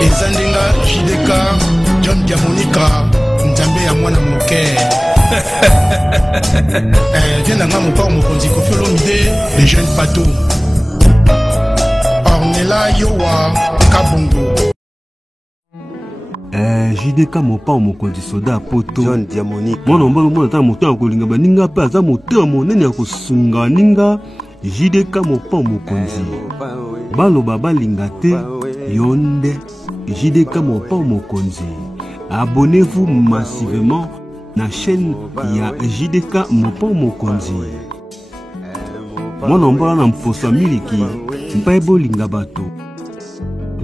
Ezandenga JDK John Diamonica Nzambe ya mwana moke. Viens nanga mon père mokonzi Koffi Olomide les jeunes pato Ornella Yowa Kabongo. JDK mopa mokonzi soda poto John Diamonica mwana mbalo mwana ta moto akolinga baninga pe aza moto monene ya kosunga ninga. JDK mopa mokonzi baloba balinga te yonde. JDK mopa mokonzi. Abonnez-vous massivement na chaîne ya JDK mopa mokonzi. Mwana mbalo na mposa miliki mpa bolinga bato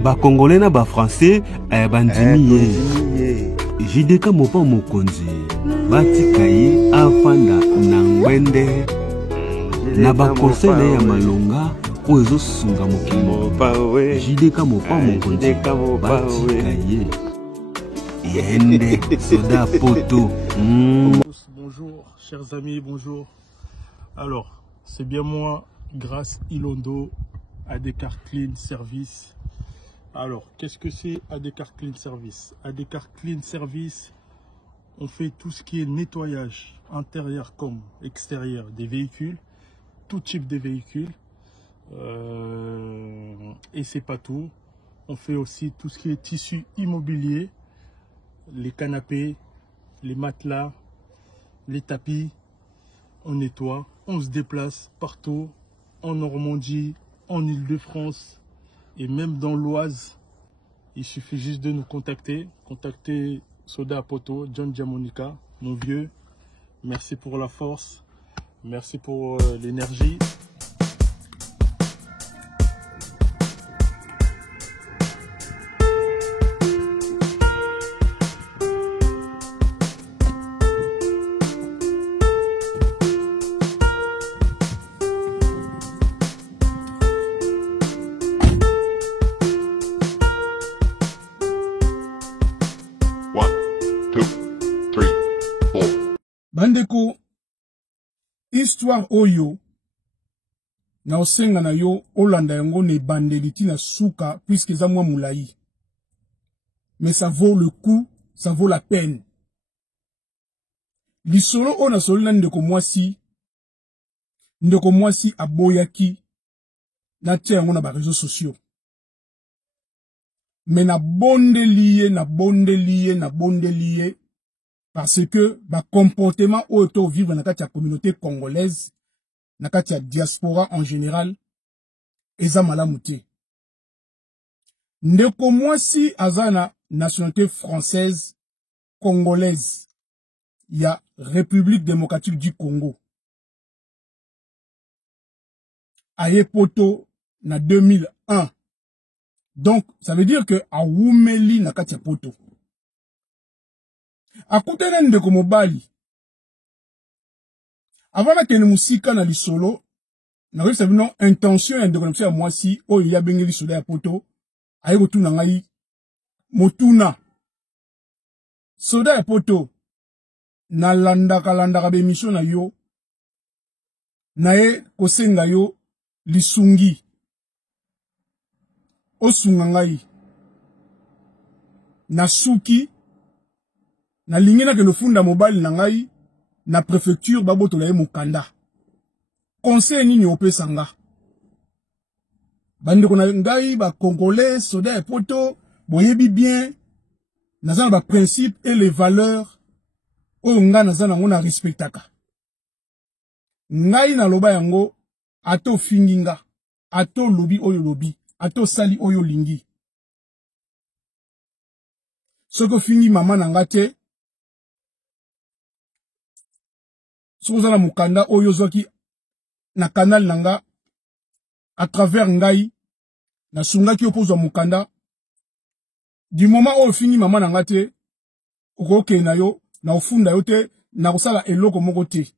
ba congolais na ba français bandimi ye. JDK mopa mokonzi batika ye afanda na ngwende na ba conseil ya malonga o ezo sunga mokimo. JDK mopa mokonzi batika ye yende soda poto. Bonjour chers amis, bonjour. Alors c'est bien moi, Grâce Ilondo, Adekar Clean Service. Alors, qu'est-ce que c'est Adekar Clean Service? Adekar Clean Service, on fait tout ce qui est nettoyage intérieur comme extérieur des véhicules, tout type de véhicules. Et c'est pas tout. On fait aussi tout ce qui est tissu immobilier, les canapés, les matelas, les tapis. On nettoie, on se déplace partout, en Normandie, en Île-de-France et même dans l'Oise. Il suffit juste de nous contacter. Contactez Soda Poto, John Diamonica, mon vieux. Merci pour la force. Merci pour l'énergie. Bandeko, histoire oyo, na osenga na yo, Olanda yango ne bandeliti na souka, puisque za mwa moulaï. Mais ça vaut le coup, ça vaut la peine. Lisolo o na solina ndeko mwasi aboyaki, na tia yango na ba réseaux sociaux. Mais na bonde lié, parce que ba comportement auto vivre na kati ya communauté congolaise, na kati ya diaspora en général, eza malamu te. Ndeko mwasi azana nationalité française, congolaise, ya République démocratique du Congo. Aye poto na 2001. Donc, ça veut dire que a wumeli na kati ya poto. Akutene ndeko mobali. Avant que nous musika na lisolo, na reste non intention ya ndeko ya mwasi o ya bengi lisolo ya poto, aye kotuna ngai motuna. Soda ya poto na landaka be mission na yo. Na ye kosenga yo lisungi. Osunga ngai. Na suki na lingena ke no funda mobile na ngai na préfecture baboto la ye mukanda. Conseil nini opesa nga? Bande kona ngai ba congolais soda e poto boyebi bien nazana ba principes et les valeurs oyo nga nazana ngona respectaka. Ngai na loba yango ato finginga, ato lobi oyo lobi, ato sali oyo lingi. Soko fingi mama na ngate Sokozala mukanda oyo zoki na canal nanga à travers ngai na sungaki opozwa mukanda du moment oyo fingi mama na ngate okoke na yo na ofunda yo te na kosala eloko moko te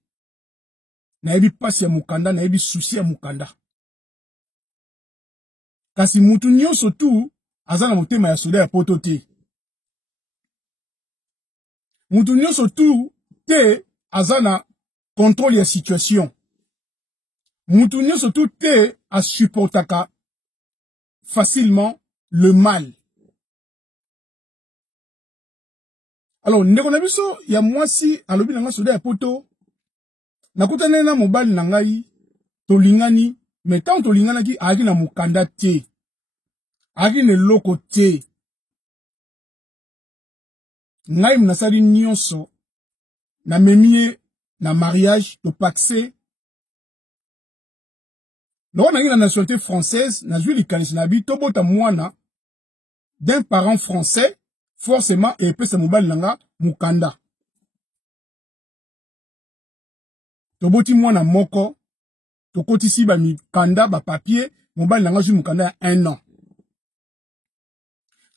na yebi pasi ya mukanda na yebi souci ya mukanda kasi mutu nyonso tu azana motema ya soda ya poto te mutu nyonso tu te azana contrôle la situation. Moutounio surtout te a supportaka facilement le mal. Alors, ndeko na biso ya mwasi alobi nanga soda ya poto. Nakutane na mobali nangai tolingani, mais tant tolingana ki aki na mukanda te. Aki ne loko te. Ngai mnasali nyonso na memie na mariage to paxe. Non, na nationalité française, na juli kanisi na bi tobota mwana d'un parent français, forcément, et peut se mobile nanga mukanda. Toboti mwana moko, tokotisi ba mikanda, ba papier, mobile nanga ju mukanda 1 an.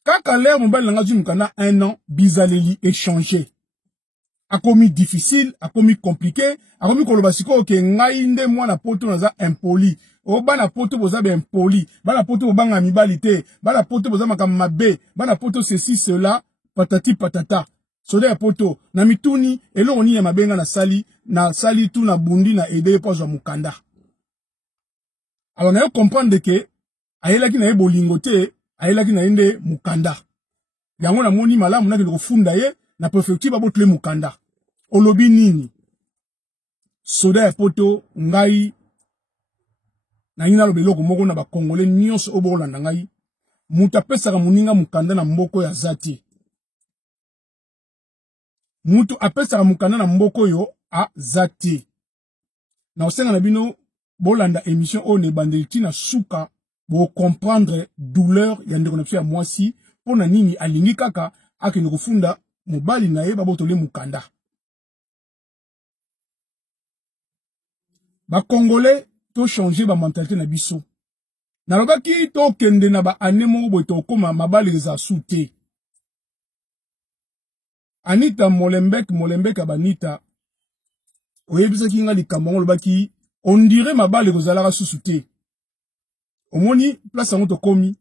Kaka l'air mobile nanga ju mukanda 1 an, bizaleli échangé. A commis difficile, a commis compliqué, a commis kolobasiko ke ngai nde mwana poto naza impoli. O bana poto boza be impoli, bana poto bobanga mibalite, bana poto boza makammabe, bana poto ceci cela, patati patata. Soda ya poto na mituni eloko ni ya mabenga na sali tu na bundi na ede po za mukanda. Alors na yo comprendre que ayelaki na bolingo te, ayelaki na ende mukanda. Yango na moni malamu na ko funda ye na préfecture babotle mukanda. Olobi nini? Soda ya poto ngai na ina lo beloko moko na ba congolais nyonso obolanda ngai muta pesaka muninga mukanda na mboko ya zati. Mutu apesaka mukanda na mboko yo a zati. Na osenga na bino bolanda émission o ne bandeliti na suka bo comprendre douleur ya ndeko na ya mwasi pona nini alingi kaka akende kufunda mobali na ye babotole mukanda. Ba congolais to changer ba mentalité na biso. Na lobaki to kende na ba anemo bo to koma mabali za sute. Anita Molenbeek abanita oyebisa kinga likambo lobaki on dirait mabali kozalaka susute. Omoni place ngo to komi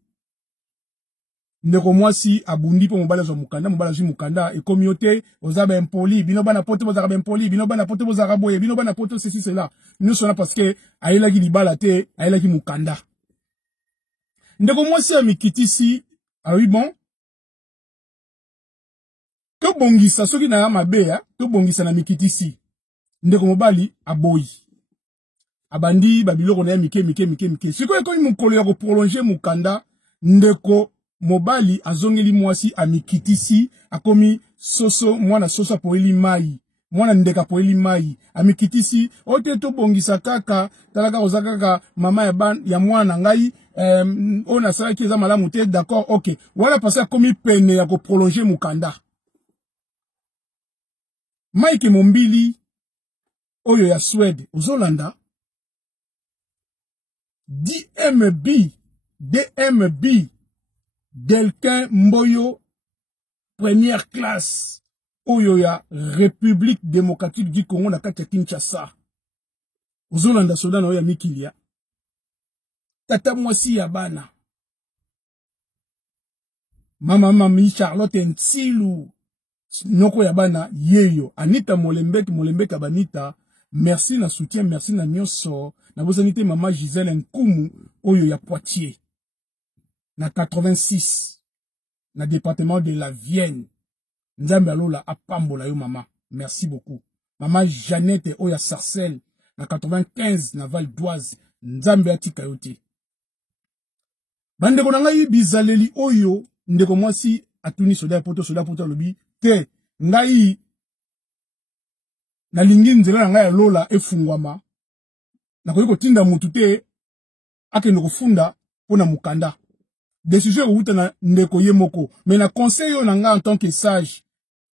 ndeko mwasi abundi po mobali zo mukanda mobali zo mukanda e komi yote ozabe impoli bino bana poto bozaka impoli bino bana poto bozaka boye bino bana poto ceci cela nous sona parce que ayelaki libala te ayelaki mukanda ndeko mwasi amikitisi oui bon to bongisa soki na mabeya to bongisa na mikitisi ndeko mobali aboyi abandi babiloko na mike siko ekomi mukolo ya ko prolonger mukanda ndeko mobali azongeli mwasi amikitisi akomi soso mwana soso poeli mai mwana ndeka poeli mai amikitisi ote to bongisa kaka talaka ozakaka mama ya mwana ngai ona sala ki eza malamu te d'accord OK wala pasa komi pene ya ko prolonger mukanda Mike Mombili oyo ya Suède ozolanda DMB Delkin Mboyo première classe oyo ya République démocratique du Congo na kati ya Kinshasa ozolanda soda na oyo ya mikilia tata mwasi ya bana mama Charlotte Ntsilu noko ya bana yeyo Anita Molenbeek abanita merci na soutien merci na nyonso na bozanite mama Gisèle Nkumu oyo ya Poitiers na 86 na département de la Vienne nzambe alola apambola yo mama merci beaucoup mama Jeannette oyo ya Sarcelles na 95 na Val d'Oise nzambe atika yo te bandeko na ngai bizaleli oyo ndeko mwasi atuni soda poto lobi te ngai na lingi nzela na ngai alola efungwama na koyiko tinda mutu te akende kufunda pona mukanda décision outa na ndeko ye moko mais na conseil yo na ngai en tant que sage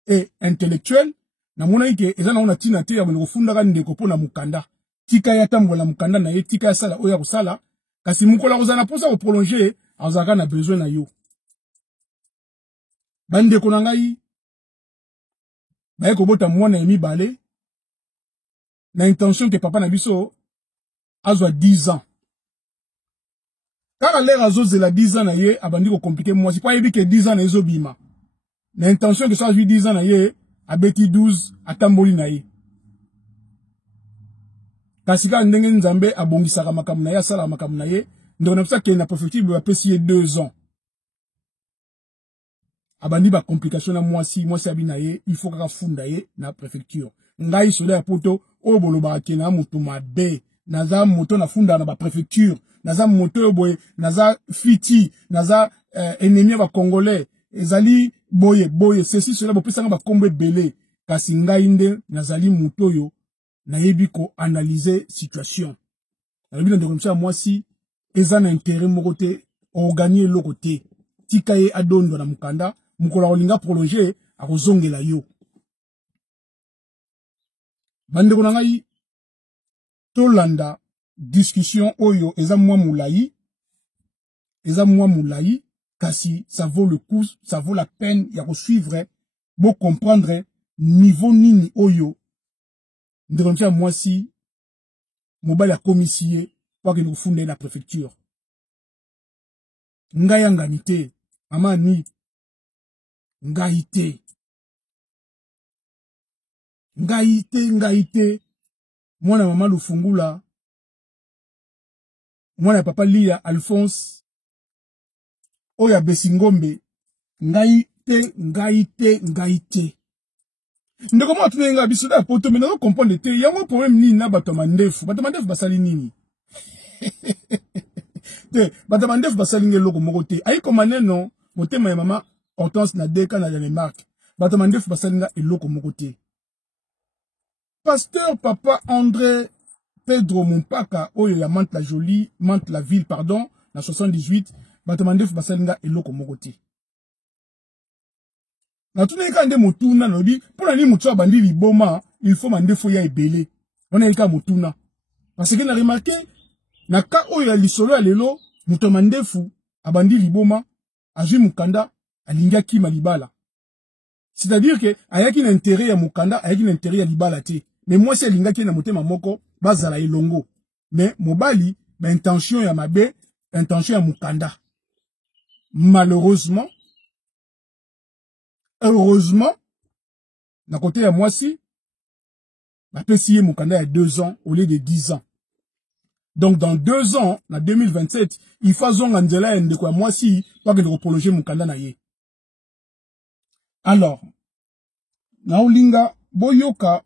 et intellectuel na mona ike eza na ona tina te ya ndeko funda ka ndeko pona mukanda tika ya tambola mukanda na ye tika ya sala oya kusala kasi mukola kozana posa ko prolonger azaka na besoin na yo bandeko na ngai baye kobota mwana ya mibale na intention que papa na biso azwa 10 ans kaka lera zozela 10 ans na ye abandi ko compliquer moi si pas yebi que 10 ans na ezobima na intention que ça 10 ans na ye abeti 12 atamboli na ye kasi ka ndenge nzambe abongisaka makambo na ye asala makambo na ye ndeko na pesa ke na préfecture ba pesi 2 ans abandi ba complication na mwasi abinaye il faut ka funda ye na préfecture ngai sola ya poto o boloba kena moto mabe naza moto na funda na ba préfecture naza moto boye naza fiti naza ennemi ba congolais ezali boye ceci cela bopesanga ba kombe belé kasi ngai nde nazali moto yo nayebi ko analyser situation na bino ndeko msa mwasi eza na intérêt moko te organiser loko te tika ye adondo na mukanda mukola olinga prolonger akozongela yo bandeko na ngai tolanda discussion oyo eza mwa mulayi kasi ça vaut le coup, ça vaut la peine ya ko suivre bo comprendre niveau nini oyo ndeko msa mwasi mobali ya commissaire kwa ke funde na préfecture ngai ngani te mama ni ngai te mwana mama Lufungula mwana papa Lia Alphonse oya Besingombe ngai te ndeko mo tunenga biso da poto mais na comprendre te yango problème nini na bato mandefu basali nini te bato mandefu basali ngeloko moko te ayi komaneno motema ya mama Hortense na deka na Danemark bato mandefu basali nga eloko moko te Pasteur Papa André Pedro Mumpaka oyo ya Mante la ville pardon na 78 bato mandefu basali nga eloko moko te na tuneka nde motuna lobi pona ni mutu abandi liboma il faut mandefu ya ebele ona eka motuna parce que na remarqué na ka oyo ya lisolo ya lelo mutu mandefu abandi liboma azwi mukanda alinga kima libala c'est-à-dire que ayaki na intérêt ya mukanda ayaki na intérêt ya libala te mais moi c'est alinga ki na motema moko bazala elongo mais mobali ba intention ya mabe intention ya mukanda malheureusement heureusement na côté ya mwasi bapesi ye mukanda ya 2 ans au lieu de 10 ans donc dans 2 ans na 2027 il faut zonga nzela ya ndeko ya mwasi pour que de prolonger mukanda na ye alors na olinga boyoka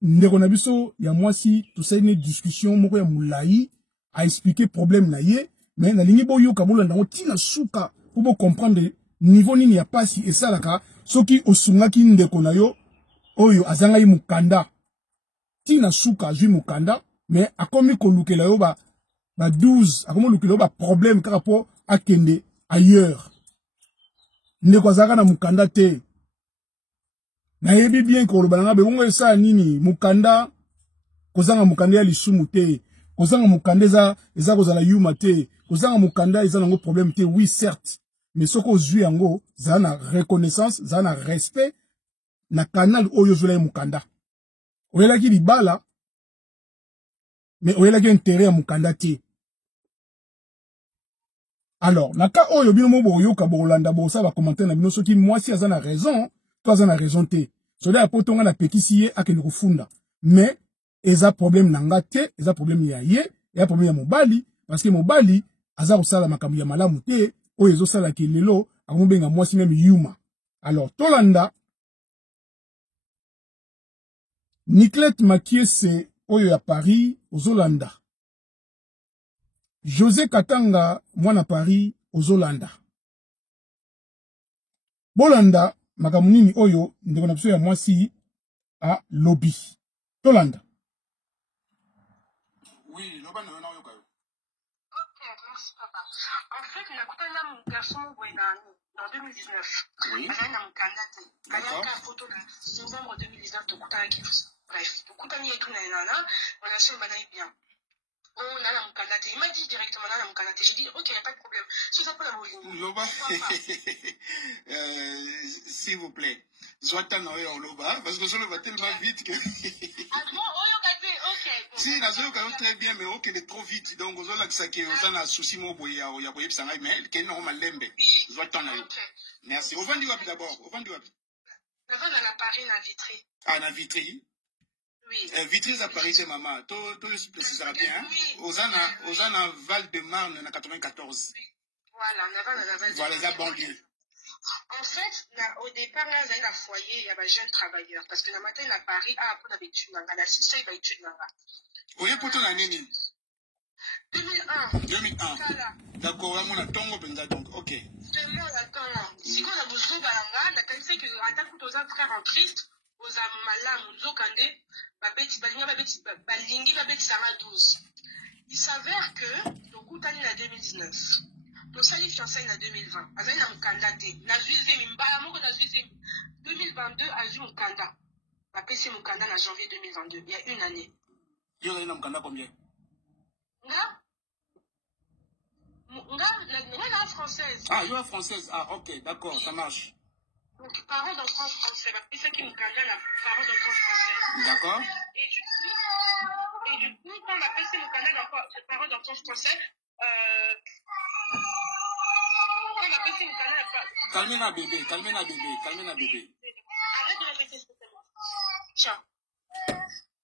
ndeko na biso ya mwasi tosali discussion moko ya mulayi a expliquer problème na ye mais na lingi boyoka bolanda ngo tina suka pour comprendre niveau nini ya pasi esalaka soki osungaki ndeko na yo oyo azanga yi mukanda tina suka azwi mukanda mais akomi kolukela yo ba 12 akomi lukela yo ba problème kaka po akende ailleurs ndeko azaka na mukanda te na yebi bien ko lobalanga be bongo esa nini mukanda kozanga mukanda ya lisumu te kozanga mukanda eza kozala yuma te kozanga mukanda eza nango problème te oui certes mais soko ozwi yango za na reconnaissance za na respect na canal oyo zola mukanda oyelaki libala mais oyelaki intérêt ya mukanda te alors naka oyo bino mo boyoka bolanda bosa ba commentaire na bino soki mwasi aza na raison to aza na raison te soda ya potonga na pekisi ye akende kofunda mais eza problème nanga te eza problème ya ye ya problème ya mobali parce que mobali aza kosala makambo ya malamu te oyo ezosala ki lelo akomobenga mwasi même yuma alors tolanda Niclette Makiese oyo ya Paris ozolanda José Katanga mwana Paris ozolanda bolanda makambo nini oyo ndeko na biso ya mwasi a lobby tolanda Oui, loba na na yoka. Ok, merci papa. En fait, il a coupé un garçon en 2019. Oui. Il a un candidat. Il a une photo de novembre 2019 de Koutaki. Bref, Koutani et tout nana, relation banaï bien. On a un candidat. Il m'a dit directement on a un candidat. J'ai dit ok, il n'y a pas de problème. Si ça peut la mourir. Loba. S'il vous plaît. Zoata na yo loba parce que ça va tellement vite que Ah bon, ok. si na zo ka très bien mais ok il est trop vite donc on a ça que on a souci mo boya ya boye psanga mais que normal lembe zoata na yo. Merci. Au vend du web d'abord, au vend du web. Le vend à la Paris na Vitry. Ah na Vitry. Oui. Vitry à Paris c'est maman. Tout ça bien hein. Aux ana Val de Marne na 94. Voilà, Voilà, les banlieues. En fait, au départ, là, il y a un foyer, il y a des jeunes travailleurs. Parce que le matin, à Paris, pour l'habitude, la sister, il va étudier. Oui, pour ton année. 2001. 2001. D'accord, on a tongo benza donc, ok. Seulement, attends, si on a besoin de balanga, la tête c'est que, attends, quand on a frère en Christ, aux amalam, aux okande, balingi, babeti, ça va 12. Il s'avère que, le coup, t'as en 2019. Le sali fiancé en 2020. Azali na mukanda te. Na zuize mbala moko na zuize 2022 a vu mukanda. Ma PC mukanda en janvier 2022. Il y a une année. Il y a mukanda combien? La française. Ah, il y a française. Ah, ok, d'accord, ça marche. Donc, parents d'enfants français. Ma PC qui mukanda la parents d'enfants français. D'accord. Et du coup, quand ma PC mukanda la parents d'enfants français, Calmez-la bébé. Arrête de l'embêter, s'il te plaît. Tiens.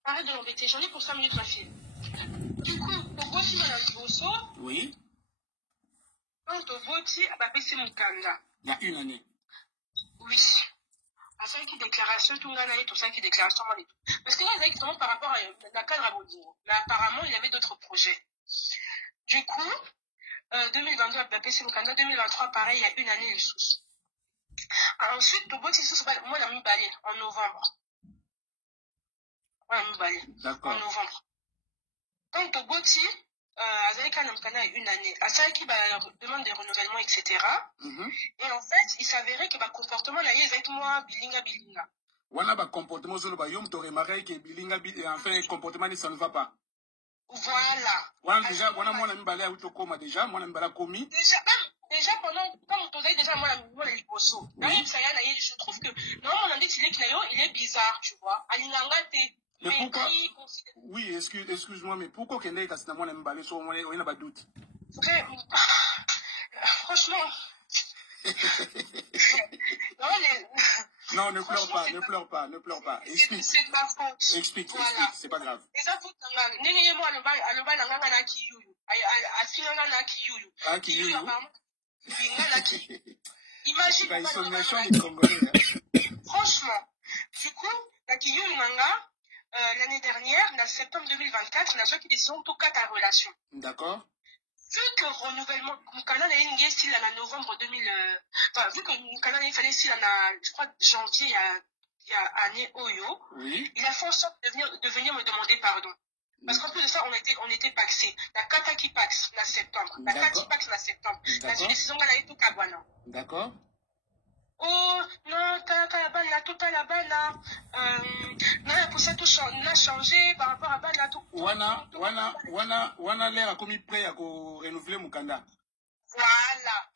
Arrête de l'embêter. J'en ai pour 5 minutes, ma fille. Du coup, au voici dans la bosso. Oui. Quand au voici, à baisser mon kanda. Il y a une année. Oui. À 5 déclarations, tout le monde tout ça qui déclaration. Parce que là, exactement par rapport à la cadre à Bodino. Mais apparemment, il y avait d'autres projets. Du coup, 2022 à PC Mukanda, 2023 pareil, il y a une année les sous. Ensuite, le boîtier sous, moi, on a mis balai en novembre. D'accord. En novembre. Donc, le boîtier, Azalika Namkana a une année. Azaliki demande des renouvellements, etc. Et en fait, il s'avérait que le comportement là, il est avec moi, bilinga. Wana ba comportement sur le bayom, tu remarqué que bilinga, enfin, le comportement, ça ne va pas. Voilà. Déjà, moi, on a mis autocoma déjà, moi, on a commis. Déjà, pendant, quand on t'osait déjà, moi, les posso. Je trouve que, non, on a dit qu'il est bizarre, tu vois. Mais pourquoi? Oui, excuse-moi, mais pourquoi qu'il y a des cas, moi, on a sur moi, on a pas de doute. Franchement. Non, ne pleure pas. Explique. C'est ma faute. Explique, c'est pas grave. Et ça, faut que moi, imagine. Franchement, du coup, la Kiyou Manga, l'année dernière, en septembre 2024, on a qui décident tout cas ta relation. D'accord. Vu que renouvellement, Mukana a une style en novembre 2000, enfin, vu que Mukana a fallu style en, je crois, janvier, il y a année Oyo, oui. Il a fait en sorte de venir me demander pardon. Parce qu'en plus de ça, on était paxés. La Kata qui paxe, en septembre. La Kata qui paxe, en septembre. La décision, elle a été tout Kabwana. D'accord. Oh, non, tout à la bana. Non, pour ça, tout a changé par rapport à bana, tout. Wana l'air a commis prêt à renouveler Mukanda. Voilà.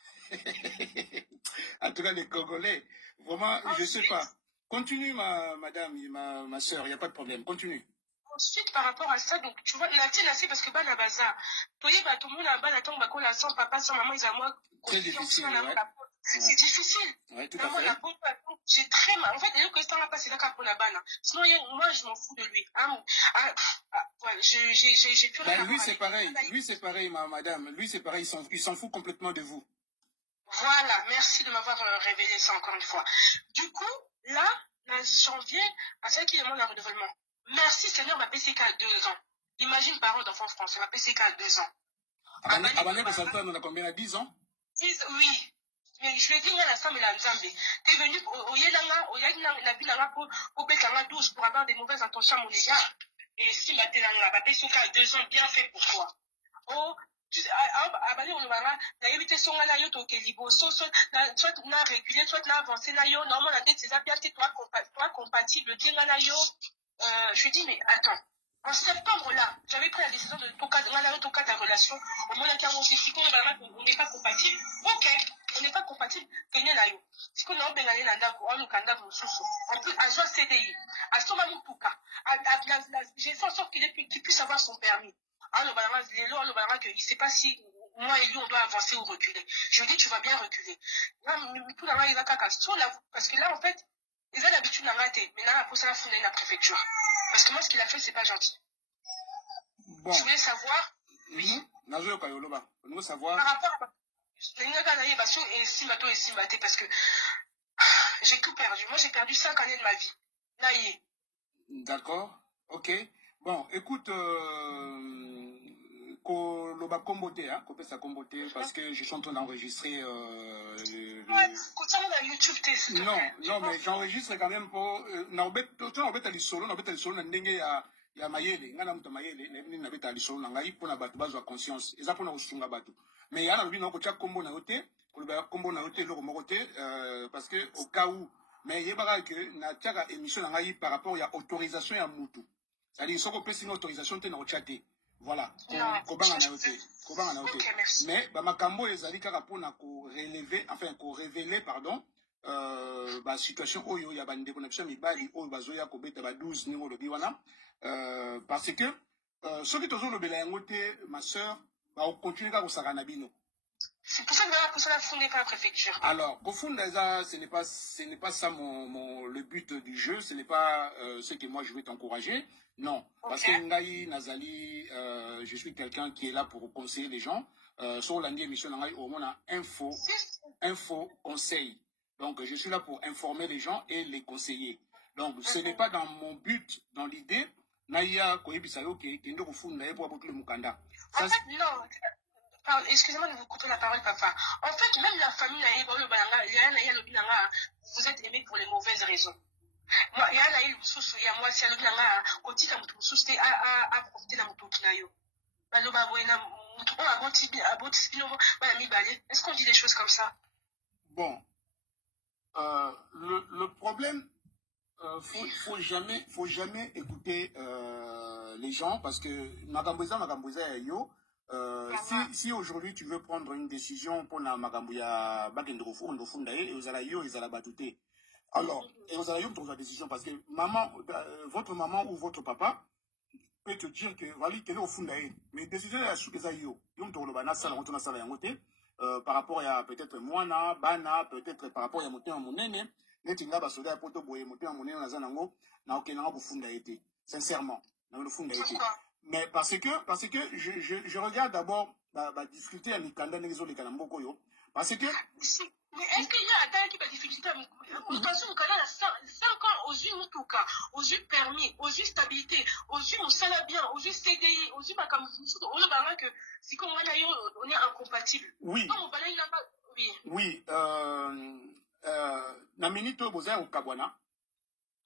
En tout cas, les Congolais, vraiment, je sais pas. Continue, madame, ma soeur, il n'y a pas de problème. Continue. Ensuite, par rapport à ça, donc, tu vois, il a dit assez parce que Bana Baza, tout le monde a Bana Tomba, qu'on a sans papa, sans maman, ils ont moi. Très difficile. Ouais. C'est difficile. Oui, tout à fait. J'ai très mal. En fait, les que ça n'a pas, c'est là pour la Bana. Sinon, moi, je m'en fous de lui. Voilà, j'ai plus rien. Lui, c'est pareil. Lui, c'est pareil, madame. Lui, c'est pareil. Il s'en fout complètement de vous. Voilà, merci de m'avoir révélé ça encore une fois. Du coup, là, en janvier, à celle qui demande un renouvellement. Merci Seigneur, ma PCK a 2 ans. Imagine parents d'enfants français, ma PCK a 2 ans. Abané Basalta, on a combien à 10 ans? 10, oui. Mais je lui ai dit, la femme et la Nzambe. T'es venu au Yelanga, au Yelanga, la ville pour Pétanga 12 pour avoir des mauvaises intentions à mon égard. Et si ma PCK a 2 ans, bien fait pour toi. Oh, abali olobanga na yebi te songa na yo toke liboso soit na reculer soit na avancer na yo normalement la tête c'est ça bien toi compatible kenga na yo je dis mais attends en septembre là j'avais pris la décision de toka ta relation au moins là on n'est pas compatible ok on n'est pas compatible kenga na yo si qu'on a bengalé na ndako on kanda mususu en plus à joie CDI à soma mutuka j'ai fait en sorte qu'il puisse avoir son permis. Alors, il ne sait pas si moi et lui, on doit avancer ou reculer. Je lui dis, tu vas bien reculer. Là, tout là, il va parce que là, en fait, ils ont l'habitude d'en rater. Mais là, pour ça, il faut la préfecture. Parce que moi, ce qu'il a fait, c'est pas gentil. Bon. Je voulais savoir. Oui. Par rapport à... parce que j'ai tout perdu. Moi, j'ai perdu 5 années de ma vie. Naïe. D'accord, ok. Bon, écoute, Koloba Komboté, hein, Kopesa Komboté, parce que je suis en train d'enregistrer non, mais j'enregistre quand même pour Naobeta Lisolo, ya mayele, ngana muta mayele, na beta Lisolo, na ngai pona batu bazwa conscience, eza pona usunga batu. Mais yana lobi na ko tia kombo na yote, Koloba kombo na yote, loko moko te, parce que au cas où, mais il y a na tiaka émission na ngai par rapport à autorisation ya mutu. C'est-à-dire soko pesi une autorisation te na chaté. Voilà. Kobanga na yote. Mais ba makambo ezali kaka pona ko relever, enfin ko révéler pardon, ba situation oyo ya bande connexion mibali oyo bazoya ko beta ba 12 ningo lobi wana, parce que ceux qui tozo lobela yango te ma sœur ba continuer ka ko sakana bino. C'est pour ça que la fondée par la préfecture. Alors, au fond, ce n'est pas ça le but du jeu, ce n'est pas ce que moi je vais t'encourager. Non, okay. Parce que Ngaï, Nazali, je suis quelqu'un qui est là pour conseiller les gens. Sur l'année émission, on a info, conseil. Donc, je suis là pour informer les gens et les conseiller. Donc, ce n'est pas dans mon but, dans l'idée, Naïa, Koyebisayo, qui est au fond, Naïa, pour le Mukanda. En fait, non. Excusez-moi de vous couper la parole, papa. En fait, même la famille, vous êtes aimés pour les mauvaises raisons. Moi, il y a un sous il y a moi, si elle a côté à profiter de mon toquinayo. Est-ce qu'on dit des choses comme ça? Bon. Le problème, faut jamais écouter les gens parce que Magambouza yo. Si aujourd'hui tu veux prendre une décision pour la Magambouya Bakendrofo, et vous allez yo, ils allez batouter. Alors, et vous allez yo pour la décision parce que maman, votre maman ou votre papa peut te dire que voilà, tu es au fond d'ailleurs. Mais décision est à ce que ça yo. Yom to le bana sala, on tourne sala yangote. Par rapport à peut-être moi na, bana, peut-être par rapport à mon temps mon nene, netinga basoda poto boye mon temps mon nene na zanango, na okena au fond d'ailleurs. Sincèrement, na le fond d'ailleurs. Mais parce que je regarde d'abord discuter avec Mikanda Nezo les Kanamboko yo. Parce que. Mais est-ce qu'il y a un temps qui va difficulté à Mikanda a 5 ans aux yeux Mutuka, aux yeux permis, aux yeux stabilité, aux yeux mon salaire bien, aux yeux CDI, aux yeux Makamusu, on a que si comme on est incompatible. Oui. Oui. Na minito boza au Kabwana.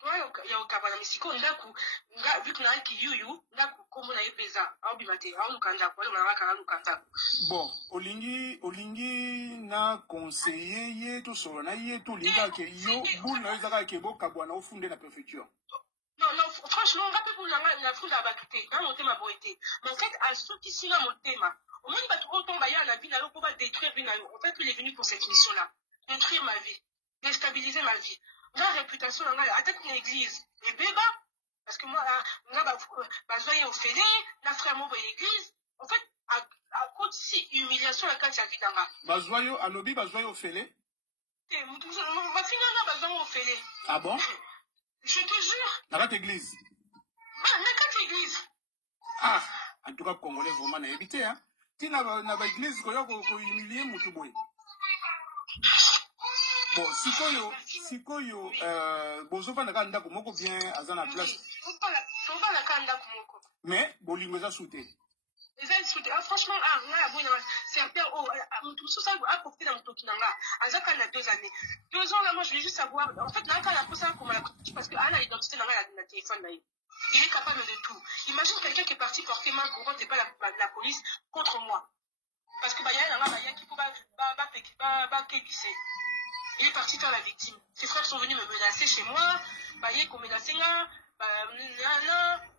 Il y a au Kabwana, mais si on a vu que qui yuyu, comme on a eu pesa, bon, Olingi na conseiller tout sur na yé tout linga ke yo boule na ezaka ke bo Kabwana au fond de la préfecture. Non, franchement, on va pas vous la foule à batouter, dans mon thème à boiter. Mais en fait, à ceux qui sont dans mon thème, au moins, il va autant bailler à la vie, là, pour détruire Binayo. En fait, il est venu pour cette mission-là. Détruire ma vie. Déstabiliser ma vie. Ma réputation, attaque une église. Et béba, parce que moi, on a besoin au félé, la frère m'a l'église. En fait, à cause si humiliation, la carte, il y a vie d'anga. Bazoyo, à l'obi, bazoyo au félé? Ma fille, on a besoin au félé. Ah bon? Je te jure. Dans votre église? Ah, dans quelle église? Ah, en tout cas, Congolais, vraiment, n'a évité, hein. Si n'a pas église, qu'on humilie, Moutouboué. Bon, Sikoyo, Bozoba n'a pas moko bien à la place. Mais, Bolingo a sauté. Franchement, certains, tout ça a profité dans mon tokinanga. Azaka, il y a 2 années. 2 ans là, moi, je veux juste savoir. En fait, là, quand la personne comment la parce que Anna l'identité dans la téléphone là. Il est capable de tout. Imagine quelqu'un qui est parti porter main courante et pas la police contre moi. Parce que, bah, il y a un gars qui peut il est parti faire la victime. Ses frères sont venus me menacer chez moi. Bah, il est comme menacé là.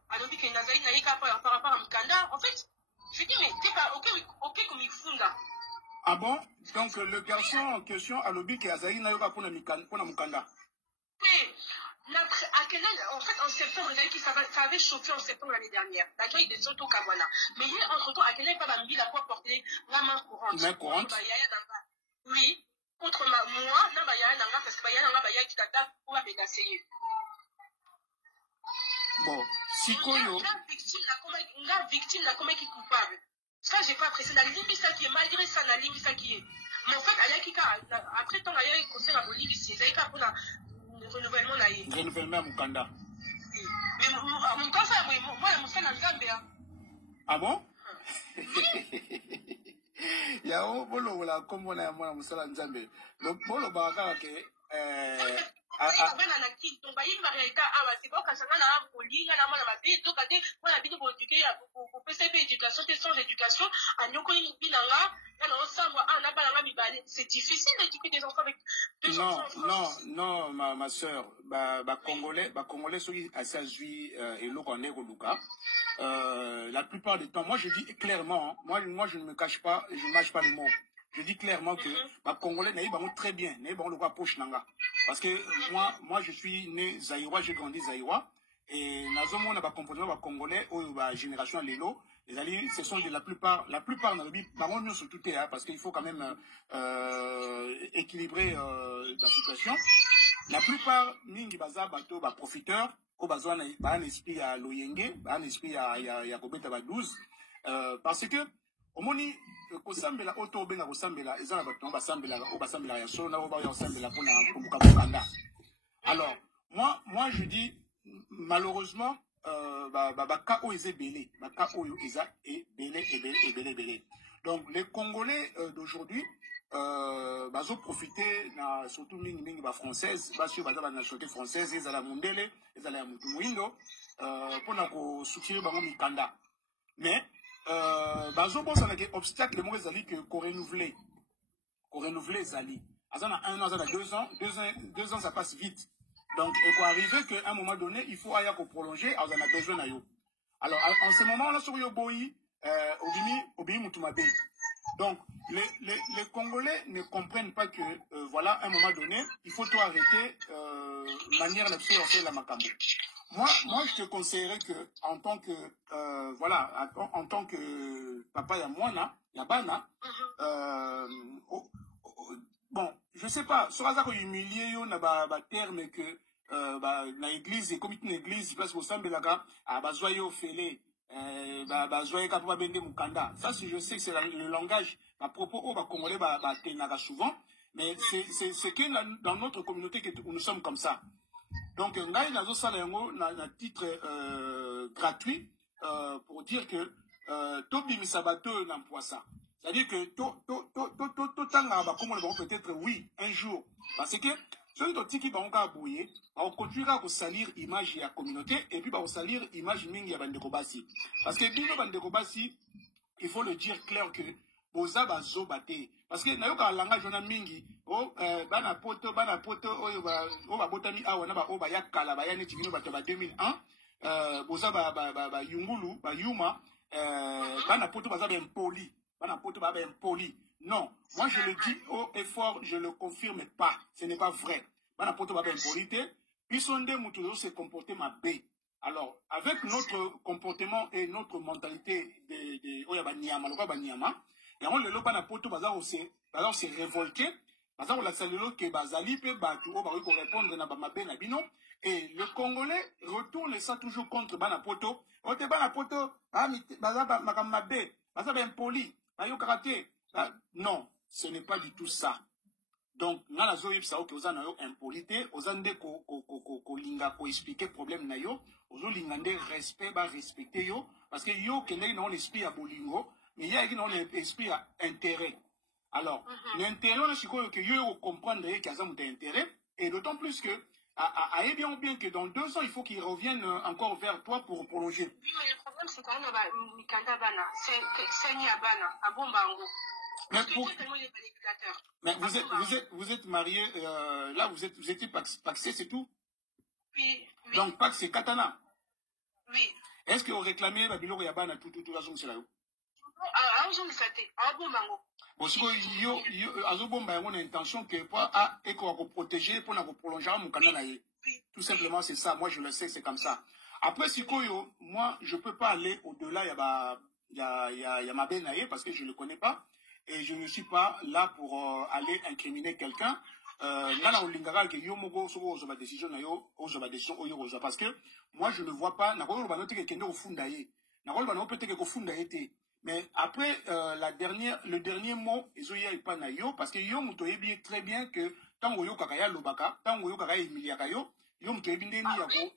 Alors, dit que Nazaï n'a pas par rapport à Mikanda. En fait, je dis, mais t'es pas ok comme il funda. Ah bon? Donc, le garçon en question a l'objet que Azaï n'a pas pour Mikanda. Oui. En fait, en septembre, ça avait chauffé en septembre l'année dernière. La grille des autos Kabwana. Mais il entre-temps, Akena pas Bambi la quoi porter la main courante. Main courante? Oui. Contre moi, non, bah, il y a un an, parce que il y a un an, qui t'attaque pour la bégasser. Bon, Sikoyo. La victime, la comment qui est coupable. Ça, j'ai pas apprécié. La limite, ça qui est, malgré ça, la limite, ça qui est. Mais en fait, après tant d'ailleurs, il conseille à Bolivie, c'est ça pour le renouvellement d'ailleurs. Renouvellement à Mukanda. Mais mon cancer, moi, je me fais dans Zambia. Ah bon? Il y a un bolo là comme on a moi musala nzambe. Le bolo baraka ke c'est difficile d'éduquer des enfants avec deux enfants. Non, ma soeur, Congolais, ceux qui assagent et l'Okanekoluka. La plupart du temps, moi je dis clairement, moi je ne me cache pas, je ne mâche pas les mots. Je dis clairement que les Congolais n'aiment pas très bien, n'aiment pas le roi poche nanga. Parce que moi je suis né Zaïrois, j'ai grandi Zaïrois, et Nazomo n'a pas compris les Congolais ou la génération Lélo. Les alliés, ce sont de la plupart n'a pas nous sur tout parce qu'il faut quand même équilibrer la situation. La plupart mingi baza bato ba profiteurs au besoin un esprit à loyenge, un esprit à kobeta ba 12 parce que omoni kosambela auto benga kosambela ezana bato basambela ya solo na ba yosambela pona kombuka bokanda. Alors moi je dis malheureusement ka o ezebele, ka o eza ebele. Donc les Congolais d'aujourd'hui bazo profiter na surtout mingi ba française parce que baza la nationalité française ezala mondele ezala ya mutu muindo pona ko soutenir bango mikanda mais bazo bossa na ke obstacle mo ezali que ko renouveler ezali azana 1 an azana 2 ans 2 ans ça passe vite donc il faut arriver que à un moment donné il faut aya ko prolonger azana besoin na yo. Alors en ce moment là sur yo boyi obimi mutu mabe. Donc, les Congolais ne comprennent pas que, voilà, à un moment donné, il faut tout arrêter, manière de faire la macambo. Moi, je te conseillerais que, en tant que, voilà, en tant que papa et moi, là-bas, bon, je sais pas, sur hasard, humilié, on a terme que, dans l'église, et comme une église, parce que au sein de la gare, à Bazoyo, Félé, ça, si je sais que c'est le langage à propos au Congolais souvent, mais c'est que dans notre communauté que nous sommes comme ça. Donc, on a un titre gratuit pour dire que Tobi Misabato n'emploie ça. C'est-à-dire que peut-être oui, un jour. Parce que ceux qui vont bouiller, on continuera à salir l'image de la communauté et puis à salir l'image de Bandeko Bassi. Parce que Bino Bandeko Bassi, il faut le dire clair que Boza Bazo Bate. Parce que Nayoka langage on a mingi, bana poto, botami awana ba oba yakala ba yani tivino ba 2001, Boza ba yungulu, ba yuma, bana poto baza ben poli, bana poto ba ben poli. Non, moi je le dis haut et fort, je ne le confirme pas. Ce n'est pas vrai. Se comporter ma B. Alors, avec notre comportement et notre mentalité de Oyabanyama, et on le loba na poto bazar se révolter, bazar la salilo ke bazali pe batu o ba ko répondre na ba mabe na bino et le Congolais retourne ça toujours contre bana poto. O te bana poto, bazar makammabe, bazar ben poli, bayo karaté. Non, ce n'est pas du tout ça. Donc, nous avons impolité, nous avons linga expliquer problème na yo, nous avons respect, respecter yo, parce que yo kende na on esprit à bolingo, mais il y a un esprit à intérêt. Alors, l'intérêt on a que yo comprendre qu'il y a un intérêt, et d'autant plus que bien que dans 2 ans il faut qu'ils reviennent encore vers toi pour prolonger. Oui, mais le problème c'est quand même mikanda bana, c'est bana, à bombango. Mais vous êtes marié, là vous étiez paxé, c'est tout? Oui. Donc pax c'est katana? Oui. Est-ce que vous réclamez la bilo yabana tout la zone c'est là? Ah, je me fais, ah bon mango. Bon, si vous avez une intention que pour protéger, pour nous prolonger mon canal. Tout simplement c'est ça, moi je le sais, c'est comme ça. Après si moi je peux pas aller au-delà, il y a ma benaye parce que je le connais pas. Et je ne suis pas là pour aller incriminer quelqu'un. Parce que moi, je ne vois pas. Mais après, le dernier mot, Ezoya et pas na yo, parce que yo mutoye bien très bien que tant que yo kakaya lobaka, tant que yo kakaya emilia kayo, yo mutoye bien deni yako.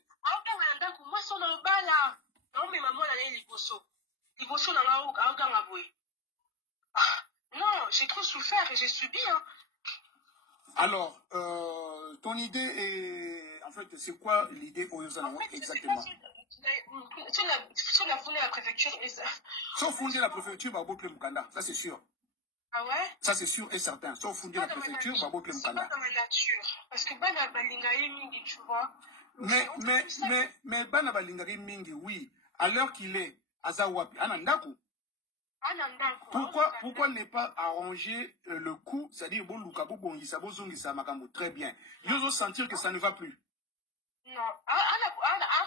Moi, son dans le bas là. Non, mais maman, elle est liboso. Liboso dans la haut, à non, j'ai trop souffert et j'ai subi. Hein. Alors, ton idée est... En fait, c'est quoi l'idée pour Yosana exactement? Si on a fondé la préfecture... Si on fondé la préfecture, bah, Bokle Mukanda, ça c'est sûr. Ah ouais? Ça c'est sûr et certain. Si on fondé la préfecture, bah, Bokle Mukanda. C'est pas dans ma nature. Parce que Bana Balingaye Mingi, tu vois. Mais Bana Balingaye Mingi, oui. À l'heure qu'il est, Azawapi, Anandaku. Pourquoi ne pas arranger le coup, c'est-à-dire bon Lukabo Bongisa Bozongisa Makambo très bien. Ils vont sentir que ça ne va plus. Non,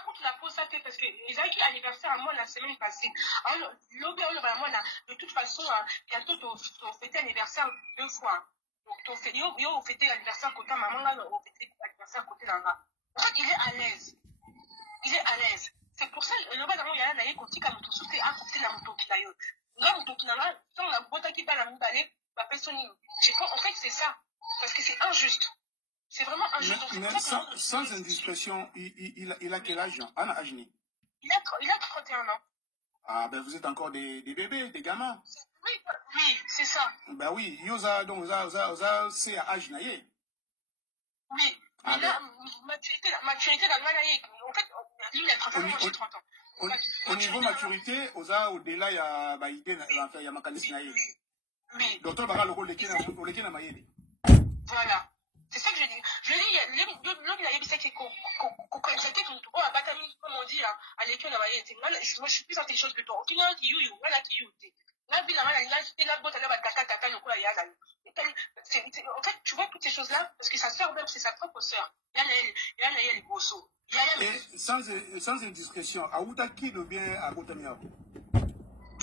contre la pause ça parce que ils ont eu anniversaire à moi la semaine passée. De toute façon, bientôt tu fêté anniversaire 2 fois. Donc tu fêté l'anniversaire côté maman là, on fêté l'anniversaire côté là. En fait, il est à l'aise. Il est à l'aise. C'est pour ça le bas d'avant il y a un côté comme tout sauter à côté la moto qui l'a eu. Là moto qui l'a quand la boîte qui va la moto aller, bah personne. En fait, c'est ça parce que c'est injuste. C'est vraiment injuste. Mais sans indiscrétion, il a quel âge? Anna Ajni? Il a 31 ans. Ah ben vous êtes encore des bébés, des gamins. Oui, c'est ça. Ben oui, Yosa, donc c'est à âge naïe. Oui, mais là, maturité dans le naïe. En fait, il a 31 ans, moi j'ai 30 ans. Au niveau maturité, au-delà, il y a Baïdé, il y a Makalis naïe. Oui. Docteur Bara, le rôle de na maïe. Voilà. C'est ça que je dis. Je dis, l'homme, il a dit que comme on dit, à l'école, moi, je suis plus intelligente que toi. En fait, tu vois toutes ces choses-là, parce que sa sœur même, c'est sa propre sœur. Il y a les Bosso. Et sans indiscrétion, Aoutaki de bien à Gotamia.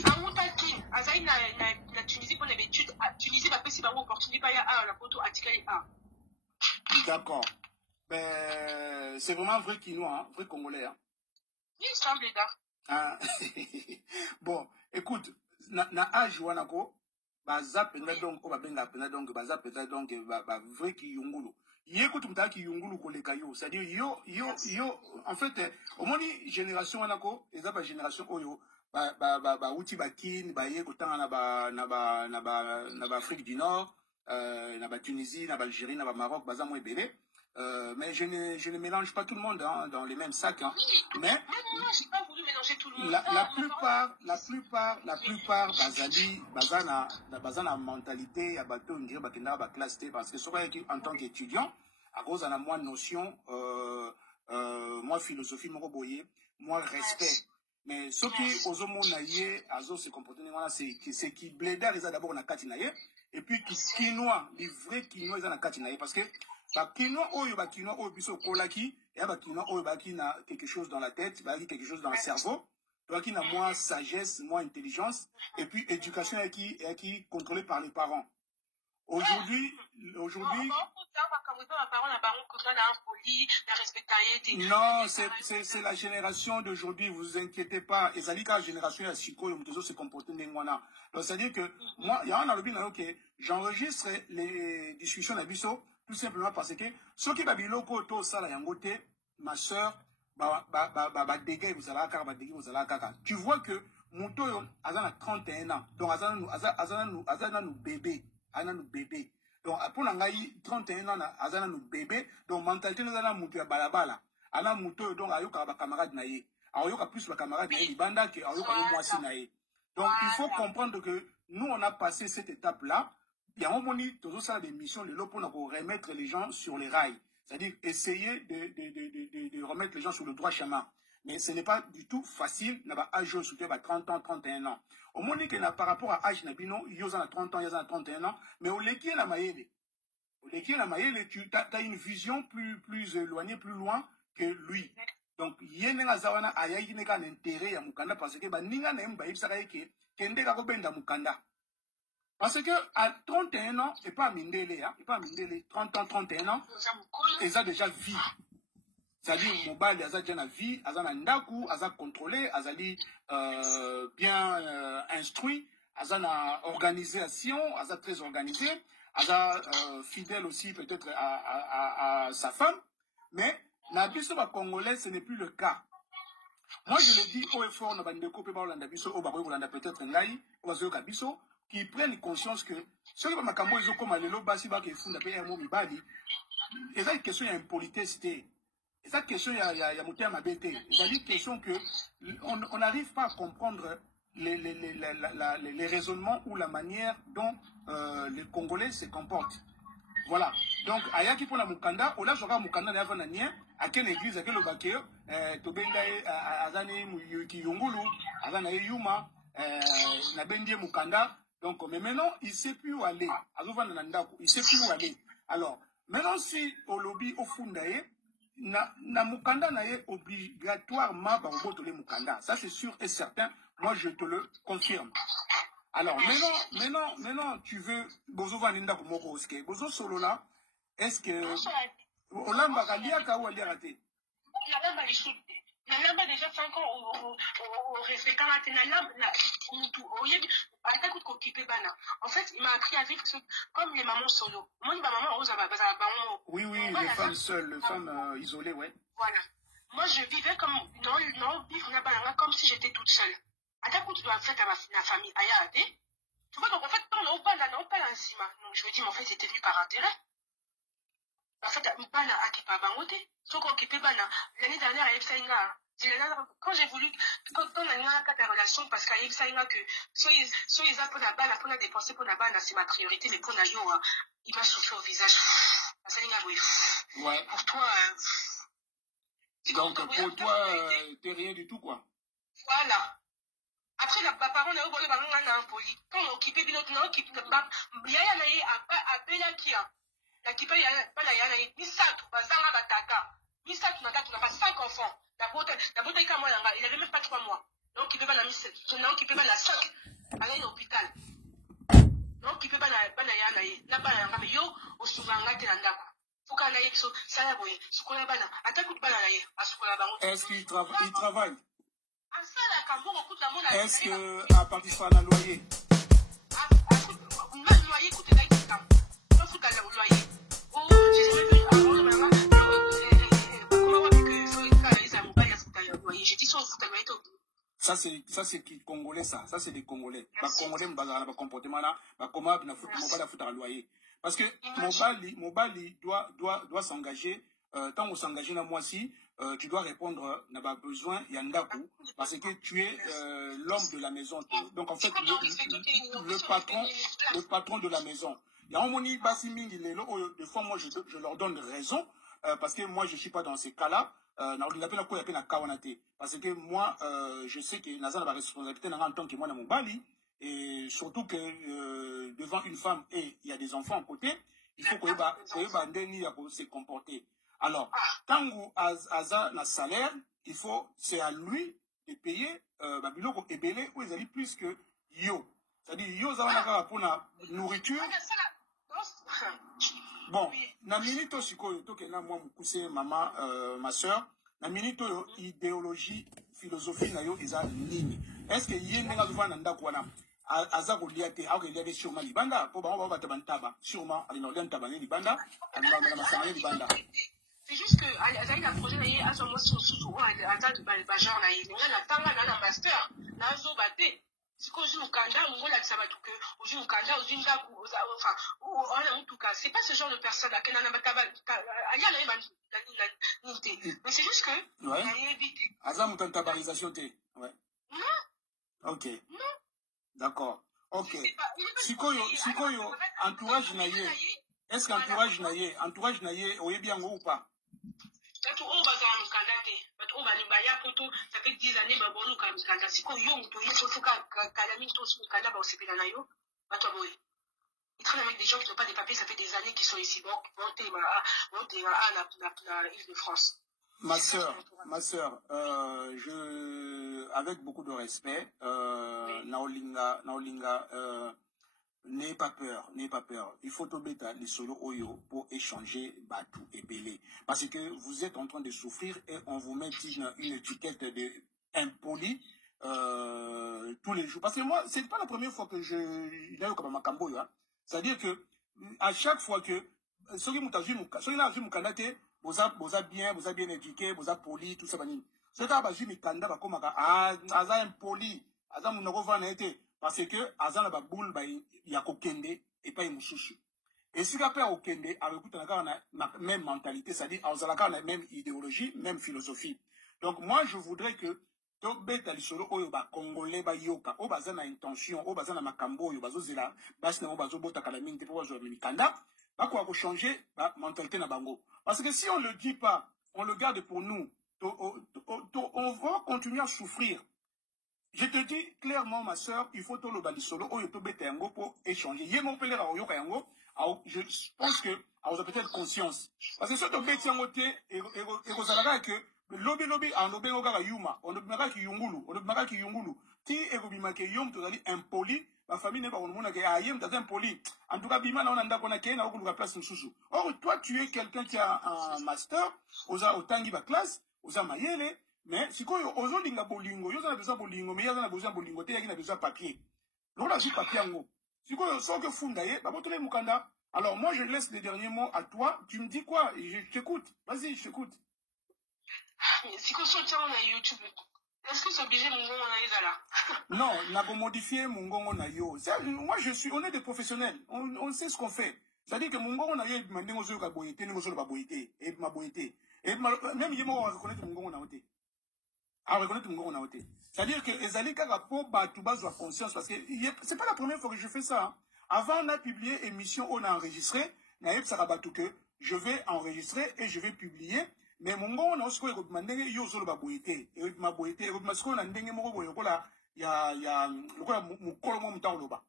Aoutaki, Azaï na Tunisie pour l'habitude, Tunisie va passer par l'opportunité, il y a la photo article 1. D'accord. Ben, c'est vraiment un vrai Quinois, hein, vrai Congolais. Hein. Oui, il semble, les gars. Ah. Bon, écoute, na âge wanako, baza penda donc, o babenga penda donc, baza penda donc, ba vrai ki yungulu. Écoute, m'ta ki yungulu koleka yo, c'est-à-dire yo, en fait, au moins génération wanako, eza ba génération oyo, ba uti ba kin, ba ye kotanga na ba Afrique du Nord, na ba Tunisie, na ba Algérie, na ba Maroc, baza mo ebele. Mais je ne mélange pas tout le monde hein, dans les mêmes sacs. Hein. Oui, mais non, j'ai pas voulu mélanger tout le monde. La plupart, bazana mentalité, ya bateau, on dirait bakenda ba classe T, parce que souvent en tant qu'étudiant, à cause de la moins notion, moi philosophie, moi boyer, moi respect. Mais ce qui aux hommes naïe, azo se comporter c'est qui blédard ils a d'abord na katinaye, et puis qui quinois, les vrais quinois ils ont na katinaye, parce que Bakinois oyo biso kolaki et bakinois oyo baki na quelque chose dans la tête, baki quelque chose dans le cerveau, baki na moins sagesse, moins intelligence et puis éducation qui contrôlée par les parents. Aujourd'hui non, c'est la génération d'aujourd'hui, vous vous inquiétez pas. Et ça dit que la génération a Siko et se comporter n'engwana. Donc ça dit que moi, il y a un album que j'enregistre les discussions d'Abisso tout simplement parce que ceux qui babilo koto sala yangote, ma soeur, dégâts vous allez kaka. Tu vois que Mouto a 31 ans, donc azana nous bébé, bébé. Donc pour l'angaï 31 ans azana nous bébé, donc mentalité nous azana Mouto balabala, ana Mouto donc ayoka ba camarade naïe, ayoka plus ba camarade naïe banda que ayoka moisi naïe. Donc il faut comprendre que nous on a passé cette étape là. Il y a un moment donné, toujours ça des missions de l'eau pour remettre les gens sur les rails. C'est-à-dire essayer de remettre les gens sur le droit chemin. Mais ce n'est pas du tout facile. Il y a âge au 30 ans, 31 ans. Au moment donné, par rapport à âge, il y a 30 ans, il y a 31 ans. Mais au Leki et la Maïele, tu as une vision plus éloignée, plus loin que lui. Donc, il y a un intérêt à Mukanda parce que Ninga n'aime pas que Kende ka benda Mukanda. Parce que à 31 ans, et pas Mindele, hein, 30 ans, 31 ans, ils ont déjà vie. C'est-à-dire, mobile, aza déjà na vie, aza na ndaku, aza contrôlé, azali bien instruit, aza na organisation, aza très organisé, aza fidèle aussi peut-être à sa femme. Mais, na biso ba Congolais, ce n'est plus le cas. Moi, je le dis haut et fort, peut-être ngai, qui prennent conscience que ceux qui ont makambo ils ont comme alelo basi ba ke funda pe mo mibali. Et ça, une question il y a impolitesse. Et ça, question il y a monté à ma bête. C'est une question que on n'arrive pas à comprendre les raisonnements ou la manière dont les Congolais se comportent. Voilà. Donc, ayaki pour la Mukanda, on a joué à Mukanda, il y a un lien, à quelle église, à quel obakeo, Tobengae, Azane Yungulu, Azane Yuma, Nabendie Mukanda. Donc, mais maintenant, il ne sait plus où aller. Il ne sait plus où aller. Alors, maintenant, si au lobby, au Fundae, na Mukanda nae obligatoirement le Mukanda. Ça, c'est sûr et certain. Moi, je te le confirme. Alors, maintenant, tu veux, Bozo Vaninda Kumoko Oske. Bozo Solo là, est-ce que. Olamba Kaliaka ou Aliarate? Nalamba déjà 5 ans au respect en fait, il m'a appris à vivre comme les mamans solo. Moi, ma maman, oui, les femmes seules, les femmes isolées, ouais. Voilà. Moi, je vivais comme, non, vivre comme si j'étais toute seule. À ta coup, tu dois faire ma famille ailleurs. Tu vois, donc en fait, on pas l'enzima. Donc je me dis, mais en fait, c'était venu par intérêt. En fait, pas la akipa bangote. Sauf qu'on occupait l'année dernière avec Saïna. Quand j'ai voulu, quand on a eu la relation, parce qu'avec Saïna, que soit ils ont pour la balle, pour la dépenser pour la balle, c'est ma priorité, mais pour la yo, il m'a chauffé au visage. Ouais. Pour toi, donc pour toi, t'es rien du tout, quoi. Voilà. Après, la parole n'a pas poli. Quand on occupait bien notre nom, il y a un appel à qui a. La qui paye pas la yana, ni ça, tout va, ça va bataka. Ni ça, tu n'as pas 5 enfants. La beauté, il avait même pas 3 mois. Donc, il peut pas la mise, donc, il peut pas la 5. Aller à l'hôpital. Donc, il peut pas la yana, la bana, mais yo, au souvanga, t'es l'andako. Faut qu'elle aille, ça la boye, ce qu'on a bana, à ta coup de bana, à ce qu'on a bana. Est-ce qu'il travaille? Est-ce que à partir de la loyer? Loyer coûte là qui tam. Pas foutre le loyer. Oh, j'ai jamais vu avant vraiment. Comment on dit que faut faire ça mon père il foutre le loyer. J'ai dit ça foutre le loyer tout. Ça c'est qui Congolais ça c'est des Congolais. Les Congolais m'bazala ba comportement là, ba comment na foutre mon père foutre le loyer. Parce que Mobali doit s'engager tant qu'on s'engage dans moi si tu dois répondre n'a pas besoin yandaku parce que tu es l'homme de la maison. Donc en fait le patron de la maison. Il y a un moni basi mingi lelo des fois moi je leur donne raison parce que moi je suis pas dans ces cas-là. Parce que moi je sais que Nazan a la responsabilité en tant que moi dans mon bali et surtout que devant une femme et il y a des enfants à côté, il faut que se comporter. Alors, tant Aza na salaire, il faut, c'est à lui de payer Babiloko et Belé où ils allaient plus que Yo. C'est-à-dire, Yo, ça va pour la nourriture. Bon, na minito sikoyo, toke na moi mukuse maman, ma soeur, na minito idéologie, philosophie na yo eza nini. Est-ce que yé nenga zuva nanda kwana aza goliate, au goliate sûrement libanda, pour ba ba tabantaba, sûrement alino lentaba ni libanda, alino na masanga libanda. C'est juste que Azaï a projet d'ailleurs à ce moment sous Azaï de genre là il y a la tanga dans la master là zo baté c'est que je Mukanda on voit que ça va tout que au Mukanda aux Inda enfin ou en tout cas c'est pas ce genre de personne là qui n'a pas aya là mais c'est juste que ouais Azaï mutantabarisation té ouais non OK non d'accord OK sikoyo entourage na yé est-ce qu'entourage na yé oye bien ou pas? Ça fait 10 années, ils travaillent avec des gens qui n'ont pas de papiers, ça fait des années qu'ils sont ici. Donc, à l'Île-de-France. Ma sœur, avec beaucoup de respect, Naolinga, n'ayez pas peur, n'ayez pas peur. Il faut bêta les solo oyo pour échanger batou et belé. Parce que vous êtes en train de souffrir et on vous met une étiquette de impoli tous les jours. Parce que moi, c'est pas la première fois que je n'ai comme ma cambo, hein. C'est-à-dire que à chaque fois que ceux qui m'ont candidaté, vous avez bien éduqué, vous avez poli, tout ça, banine. Ceux qui ont vu mes candidats, bah, comme aza impoli, aza mon va été. Parce que aza na ba boule ba ya kokende et pas mususu. Et si la paix okende avec la même mentalité, c'est-à-dire a la même idéologie, même philosophie. Donc moi je voudrais que to beta lisolo oyo ba congolais ba yoka o baza na intention o baza na makambo oyo bazo zela basi na bazo bota kala mingi pour bazo mikanda ba ko changer ba mentalité na bango. Parce que si on le dit pas, on le garde pour nous, on va continuer à souffrir. Je te dis clairement, ma soeur, il faut tout le balisolo, ou il faut betengo pour échanger. Yémo pelera au yoka yango, je pense que, vous avez peut-être conscience. Parce que si tu betengo te, et vous allez que, lobby, en lobby, on a yuma, on a ki yungulu, ti, et vous bimake yum, tu as dit impoli, ma famille n'est pas au monde, ayem, t'as impoli. En tout cas, bima, on a un dakona kena, on a place sous. Or, toi, tu es quelqu'un qui a un master, au tangi ba classe, aux amayele, mais si quoi ozo linga bolingo, yo na besoin bolingo, mais yo na besoin bolingo, te yaki na besoin papier. Donc là, j'ai papier en haut. Si quoi sans que fundaye, bah botole mukanda. Alors moi je laisse les derniers mots à toi. Tu me dis quoi? Je t'écoute. Vas-y, je t'écoute. Si quoi sortir on a YouTube. Est-ce que c'est obligé mon gongo na izala? Non, n'a pas modifié mon gongo na yo. Moi on est des professionnels. On sait ce qu'on fait. C'est-à-dire que mon gongo na yo m'a dengo zo ka boyete, dengo zo ba boyete, et ma boyete. Et même yemo on reconnaître mon gongo na oté. À reconnaître mon gongo. C'est-à-dire que les alliés pour battre conscience parce que c'est pas la première fois que je fais ça. Hein. Avant on a publié émission, on a enregistré, naïb sarabatou que je vais enregistrer et je vais publier. Mais mon gongo na aussi quoi mandé yo solo ba boité et ma boité et ma sko na ndenge moko boyo kola ya lokola mukolo mo mutaloba.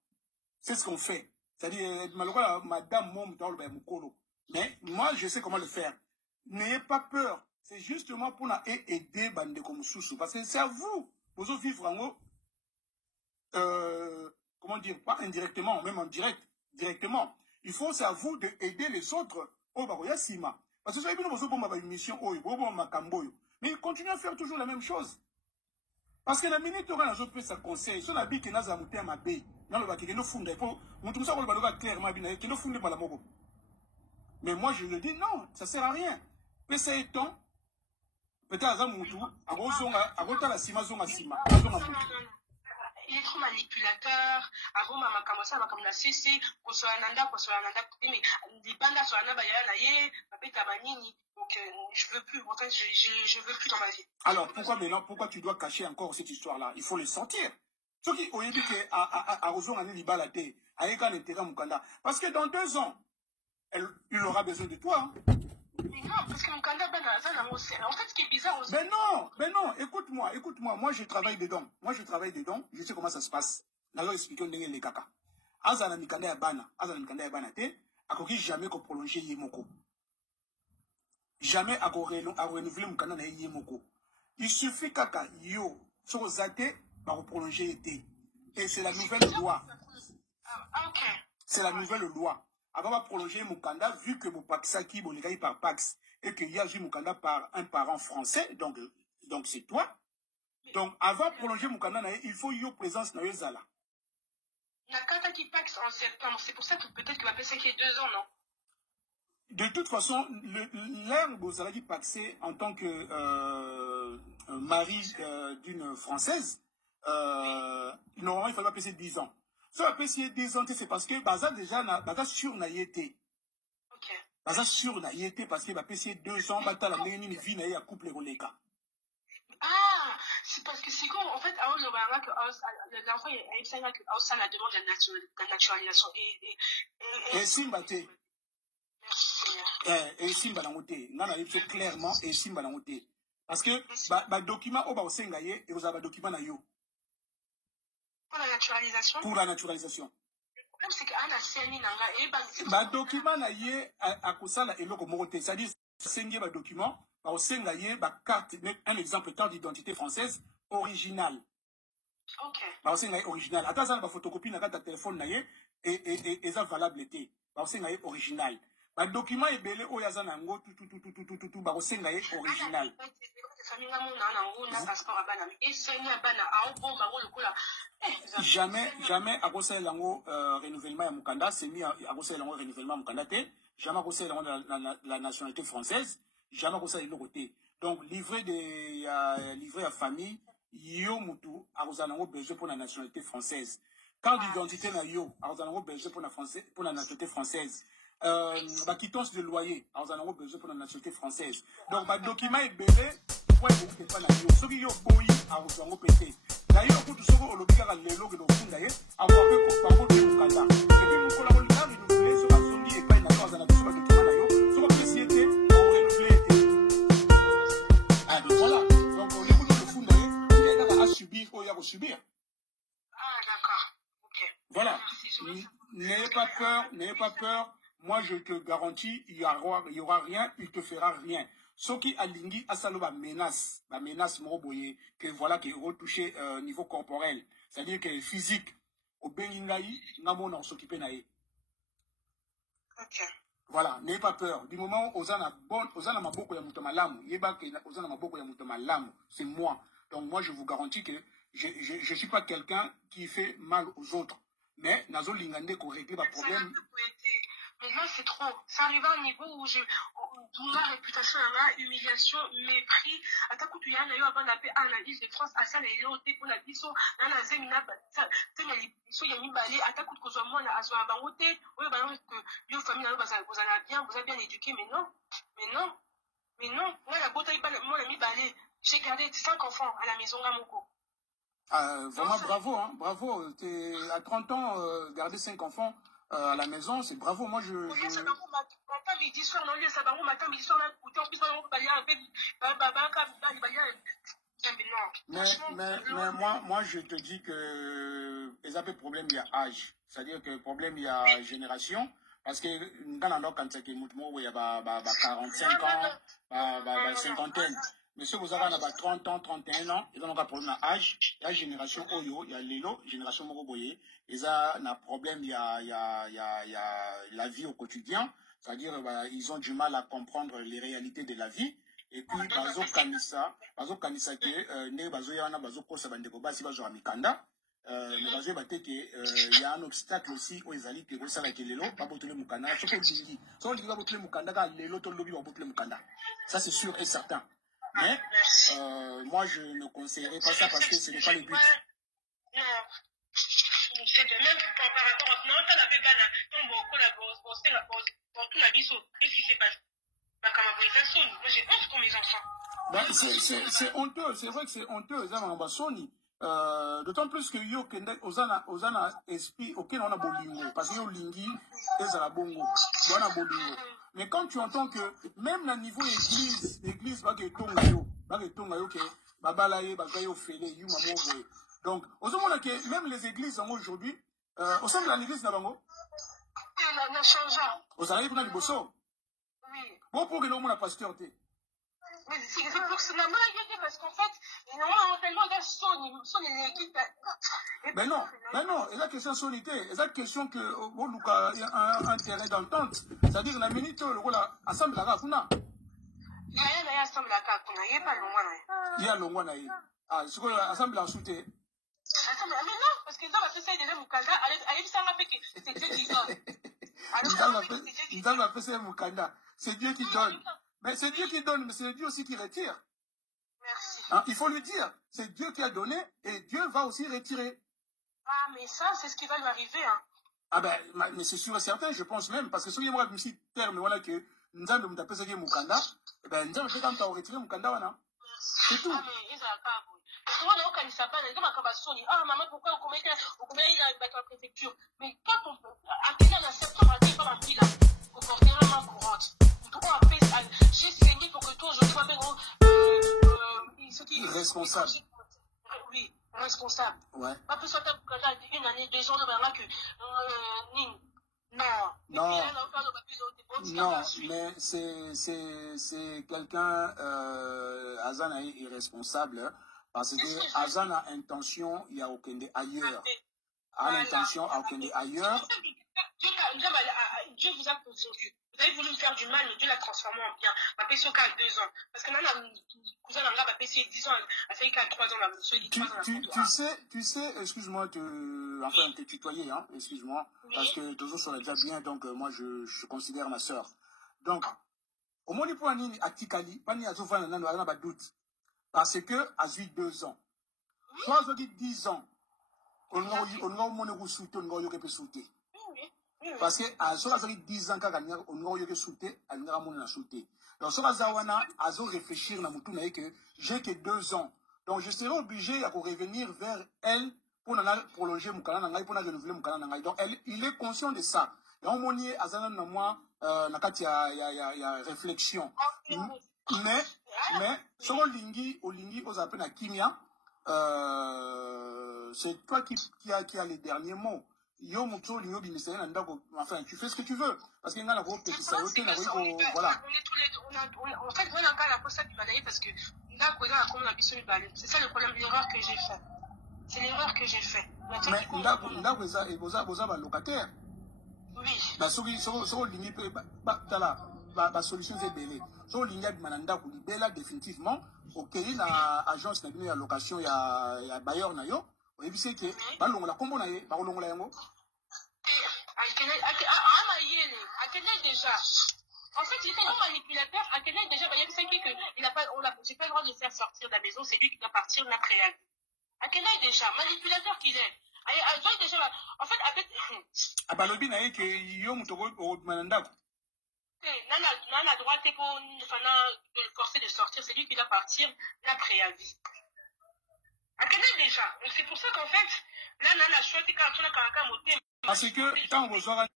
C'est ce qu'on fait. C'est-à-dire lokola madame mo mutaloba mukolo. Mais moi je sais comment le faire. N'ayez pas peur. C'est justement pour aider bande comme Soussou. Parce que c'est à vous. Vous vivre en haut. Comment dire, pas indirectement, même en direct. Directement. Il faut, c'est à vous d'aider les autres. Oh, bah, il y a Sima. Parce que ça, il y a une mission. Mais continuez à faire toujours la même chose. Parce que la minute, on a un sa conseil. Si on a dit que nous avons un ma baie, nous avons dit que nous fondons. Il faut, nous tout ça, on va clairement dire que nous fondons par la mobo. Mais moi, je le dis, non, ça ne sert à rien. Mais c'est étant. Peut-être il est trop manipulateur. Avant, maman commençait à comme la CC, qu'on soit un anda, mais des bandas sur un abaye, donc je veux plus, je veux plus dans ma vie. Alors, pourquoi tu dois cacher encore cette histoire-là? Il faut le sentir. Ce qui, au début, à Roson, on a dit balade, parce que dans 2 ans, il aura besoin de toi. Hein. Mais non, parce que mon candidat, en fait, ce qui est bizarre aussi. Mais non, écoute-moi. Moi, je travaille dedans. Je sais comment ça se passe. D'ailleurs, expliquons les caca. Azana mikanda ya bana te, akoki jamais ko prolonger yemoko. Jamais à renouveler mon candidat na yemoko. Il suffit kaka yo, so zate, ba prolonger été. Et c'est la nouvelle loi. Ok. C'est la nouvelle loi. Avant de prolonger mon candidat, vu que mon Paxaki, mon légal par Pax, et qu'il y a eu mon candidat par un parent français, donc c'est toi. Donc, avant de prolonger mon candidat, il faut y avoir présence dans les zala. La carte qui Pax en septembre, c'est pour ça que peut-être que va passer qu'il y a 2 ans, non? De toute façon, l'ère Bozalaki Paxé, en tant que mari d'une Française, normalement, il fallait passer 10 ans. Ça va passer 10 ans, c'est parce que Baza déjà Baza sur naïté. Ok. Baza sur naïté parce que va passer 2 ans, Bata la meilleure vie naïe à couple roleka. Ah, c'est parce que c'est quoi en fait, avant le moment que l'enfant il a que ça la demande de la naturalisation et Simbate. Et Simba dans côté, non c'est clairement et Simba dans côté. Parce que ba document au ba osengaye et vous avez document na yo. Pour la naturalisation. Pour la naturalisation. Le problème c'est que ana seni nanga et ba document na ye à kosala eloko morote, c'est-à-dire sengi ba document ba osengaye ba carte, un exemple carte d'identité française originale. OK. Ba osengaye original. Ata ça ba photocopie na carte téléphone na ye et ça valable était. Bakosenga ye original. Ba document ebele o yaza nango tout bakosenga ye original. Jamais à cause lango renouvellement ya mukanda, c'est mis à cause lango renouvellement mukanda te, jamais à cause lango la nationalité française, jamais à cause de l'autre côté. Donc livret à famille, yo mutu à cause lango besoin pour la nationalité française. Carte d'identité na yo à cause lango besoin pour la nationalité française. La quittance de loyer à cause lango besoin pour la nationalité française. Donc ba document est belé pour vous pas na yo. Ceux qui yo boyi à cause lango pété. D'ailleurs, pour tout ce qu'on a l'obligé à l'élo que nous faisons d'ailleurs, avoir un peu par contre le Canada. Et puis nous collaborons là, nous voulons sur la zone et pas une affaire dans la sur la document sur la société, on renouvelle. Ah donc voilà. Donc on est pour le fond d'ailleurs, il y a à subir ou il y a à subir. Ah d'accord. Ok. Voilà. N'ayez pas peur. Moi je te garantis, il y aura rien, il te fera rien. Ce qui a lingi à ça la menace moroboye que voilà qui retouché niveau corporel, c'est-à-dire que physique au bengingaï namo na s'occuper naé. OK. Voilà, n'ayez pas peur. Du moment où osana maboko ya muto malamu, yeba ke osana maboko ya muto malamu, c'est moi. Donc moi je vous garantis que je suis pas quelqu'un qui fait mal aux autres, mais nazo lingande ko régler le problème. Mais là, c'est trop. Ça arrive à un niveau où ma réputation, humiliation, mépris. À ta coup, tu y a un appel à l'analyse de France, à ça, les gens, pour la biso, dans la zemina, il y a mis balai, à ta coup, que moi, à son abaroté, oui, bah, que, yo, famille, vous avez bien éduqué, mais non. Moi, la beauté, moi, la mis balai. J'ai gardé 5 enfants à la maison, à Moko. Vraiment, bravo, hein, bravo. À 30 ans, garder 5 enfants. À la maison, c'est bravo. Moi, mais moi, je te dis que les appels problème, il y a âge. C'est-à-dire que le problème, il y a génération. Parce que quand il y a 45 ans, cinquantaine. Mais ceux qui ont 30 ans, 31 ans, ils ont un problème d'âge. Il y a génération Oyo, il y a Lelo, génération Moroboye. Ils ont un problème, il y a la vie au quotidien. C'est-à-dire, ils ont du mal à comprendre les réalités de la vie. Et puis, Bazo Kanisa que, ne Bazo Yana, Bazo Kosa Bandeko Basi Bazo Amikanda. Mais Bazo Bate que, il y a un obstacle aussi aux Ezali que Rosa la Kelelo, Babotole Mukanda. Sauf que Lingi. Sauf que Babotole Mukanda, car Lelo Tolobi Babotole Mukanda. Ça, c'est sûr et certain. Mais moi, je ne conseillerais pas ça parce que ce n'est pas le but. Non. C'est de même par rapport à... Non, ça n'a pas qu'est-ce qui s'est passé? Moi, j'ai honte pour mes enfants. C'est honteux. C'est vrai que c'est honteux. D'autant plus que yo osana esprit auquel on a bolingo. Parce que yo lingi, ezala bongo. On a bolingo. Mais quand tu entends que même à niveau l'église va que tonga que babalaye bagayo fele yuma mowe. Donc que même les églises aujourd'hui au sein de l'église na bango na changeant. Aux arrive dans le bosso. Oui. Bon pour que l'on la pasteur té. Mais c'est pour cela parce qu'en fait, il y a tellement de son équipe. Mais non, et la question sonité, et la question que il y a un terrain d'entente, c'est-à-dire la minute voilà, ensemble la kuna. Il y a ensemble la kuna, il y a pas longwa. Il y a longwa naï. Ah, c'est quoi ensemble la soute. Mais non, parce que ça va faire ça déjà Mukanda, allez ça m'a fait que c'est Dieu qui donne. Il va faire ça Mukanda. C'est Dieu qui donne. Mais c'est Dieu qui donne, mais c'est Dieu aussi qui retire. Merci. Hein, il faut lui dire, c'est Dieu qui a donné et Dieu va aussi retirer. Ah, mais ça, c'est ce qui va lui arriver. Hein. Ah ben, mais c'est sûr et certain, je pense même, parce que si moi, je me suis terme, voilà que nous allons nous appeler Mukanda, eh ben, nous allons faire comme ça, retirer Mukanda, voilà. C'est tout. Ah, mais ils ont pas voulu. Parce que moi, là, quand ils s'appellent, ils disent, ah, maman, pourquoi on commet la préfecture? Mais quand on peut, appeler à la septembre, on ne pas la ville, pour porter la main courante. J'ai saigné pour que toi, je sois bien responsable. Oui, responsable. Ouais. Pas plus sortir une année, 2 ans, que non, mais c'est quelqu'un, Azan est irresponsable, parce que Azan a intention, il y a aucun ailleurs. a l'intention à Okende ailleurs. Dieu vous a poursuivi. Vous avez voulu me faire du mal, mais Dieu l'a transformé en bien. Ma PCO a 2 ans. Parce que maintenant, cousin Nanga, ma PCO 10 ans, elle fait qu'à 3 ans. Tu sais, excuse-moi enfin, te tutoyer, hein, excuse-moi, oui. Parce que toujours ça va déjà bien, donc moi je considère ma soeur. Donc, au moins, pour Anini Atikali, Pani Azofan n'a pas de doute. Parce que, à 2 ans, soit je dis 10 ans, on a mon souté, on a souté. Parce que, à ce moment 10 ans, on a souté, on a mon souté. Donc, ce moment-là, à réfléchir, que j'ai que 2 ans. Donc, je serai obligé de revenir vers elle pour prolonger mon canal, pour renouveler mon canal. Donc, il est conscient de ça. Et on m'a dit, à ce moment, il y a réflexion. Mais, ce qu'on lingi, aux appels à Kimia, c'est toi qui a les derniers mots. Enfin, tu fais ce que tu veux. Parce qu'il y a un gros petit saluté, voilà. On est tous les deux. En fait, on a encore la poste du balayer parce que c'est ça le problème, l'erreur que j'ai fait. C'est l'erreur que j'ai fait. Mais vous avez un locataire. Oui. La solution est belle. So l'inga mananda pour libérer définitivement. Ok, l'agence n'a pas location, il y a bailleur na yo. Et puis c'est que balong la combo na ye, balong la yango. Déjà. En fait, il était un manipulateur. À quel âge déjà, j'ai pas le droit de le faire sortir de la maison. C'est lui qui doit partir l'après. À quel âge déjà, manipulateur qu'il est. En fait, avec. Ah bah l'obi na ye que yo mutoko au mananda. Nana droit pour forcer de sortir, c'est lui qui doit partir la préavis. À quel âge déjà? C'est pour ça qu'en fait, là, Nana choisi quand on a quelqu'un moté. Parce que tant vous aurez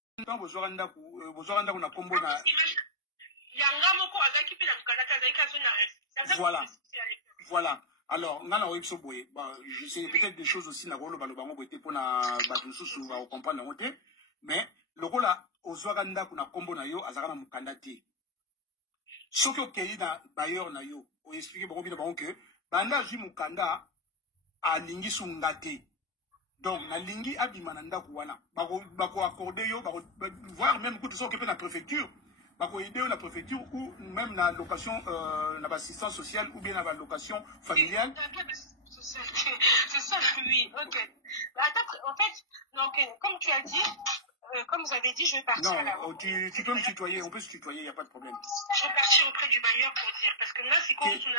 na combo na. Voilà. Alors, Nana Oipso Boye, je sais peut-être des choses aussi, Nagolo Balobango Boete pour na Batusu va comprendre la mais le rôle là, aux Ouaganda qu'on a combo na yo, Azarana Mukandati. Sauf que Kelly na Bayer na yo, on explique beaucoup bien que Banda Ji Mukanda a Lingi Sungate. Donc, na Lingi Abimananda Kouana. Bako accordé yo, voire même coup de ça occupé la préfecture. Bako aider la préfecture ou même la location, l'assistance sociale ou bien la location familiale. C'est ça, oui, ok. En fait, donc, comme tu as dit, comme vous avez dit, je vais partir à la Non, tu peux me tutoyer, on peut se tutoyer, il n'y a pas de problème. Je vais partir auprès du bailleur pour dire, parce que là, c'est comme si on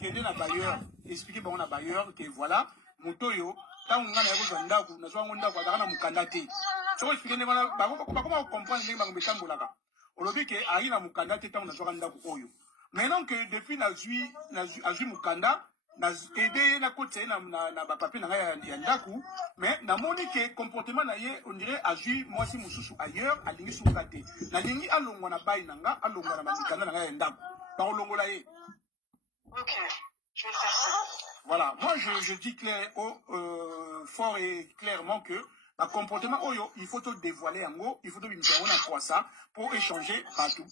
Quel est la bailleur? Expliquez, on a bailleur, que voilà, Motoyo, tant on a besoin d'Aku, nous avons un Mukandate. Ça va expliquer, comment comprendre les Bangbetan Boulaka? On a dit que Aïna Mukandate, tant on a besoin d'Aku. Maintenant que depuis la Zui Mukanda, na aidé na côté na papier na yandaku mais na moni que comportement na ye on dirait agi moi si mususu ailleurs alingi sukate na lingi alongwa na bai nanga alongwa na mazikana na yandaku ba olongola ye. OK, je vais faire ça. Voilà, moi je dis fort et clairement que le comportement oyo il faut te dévoiler en haut, il faut te dire ça pour échanger partout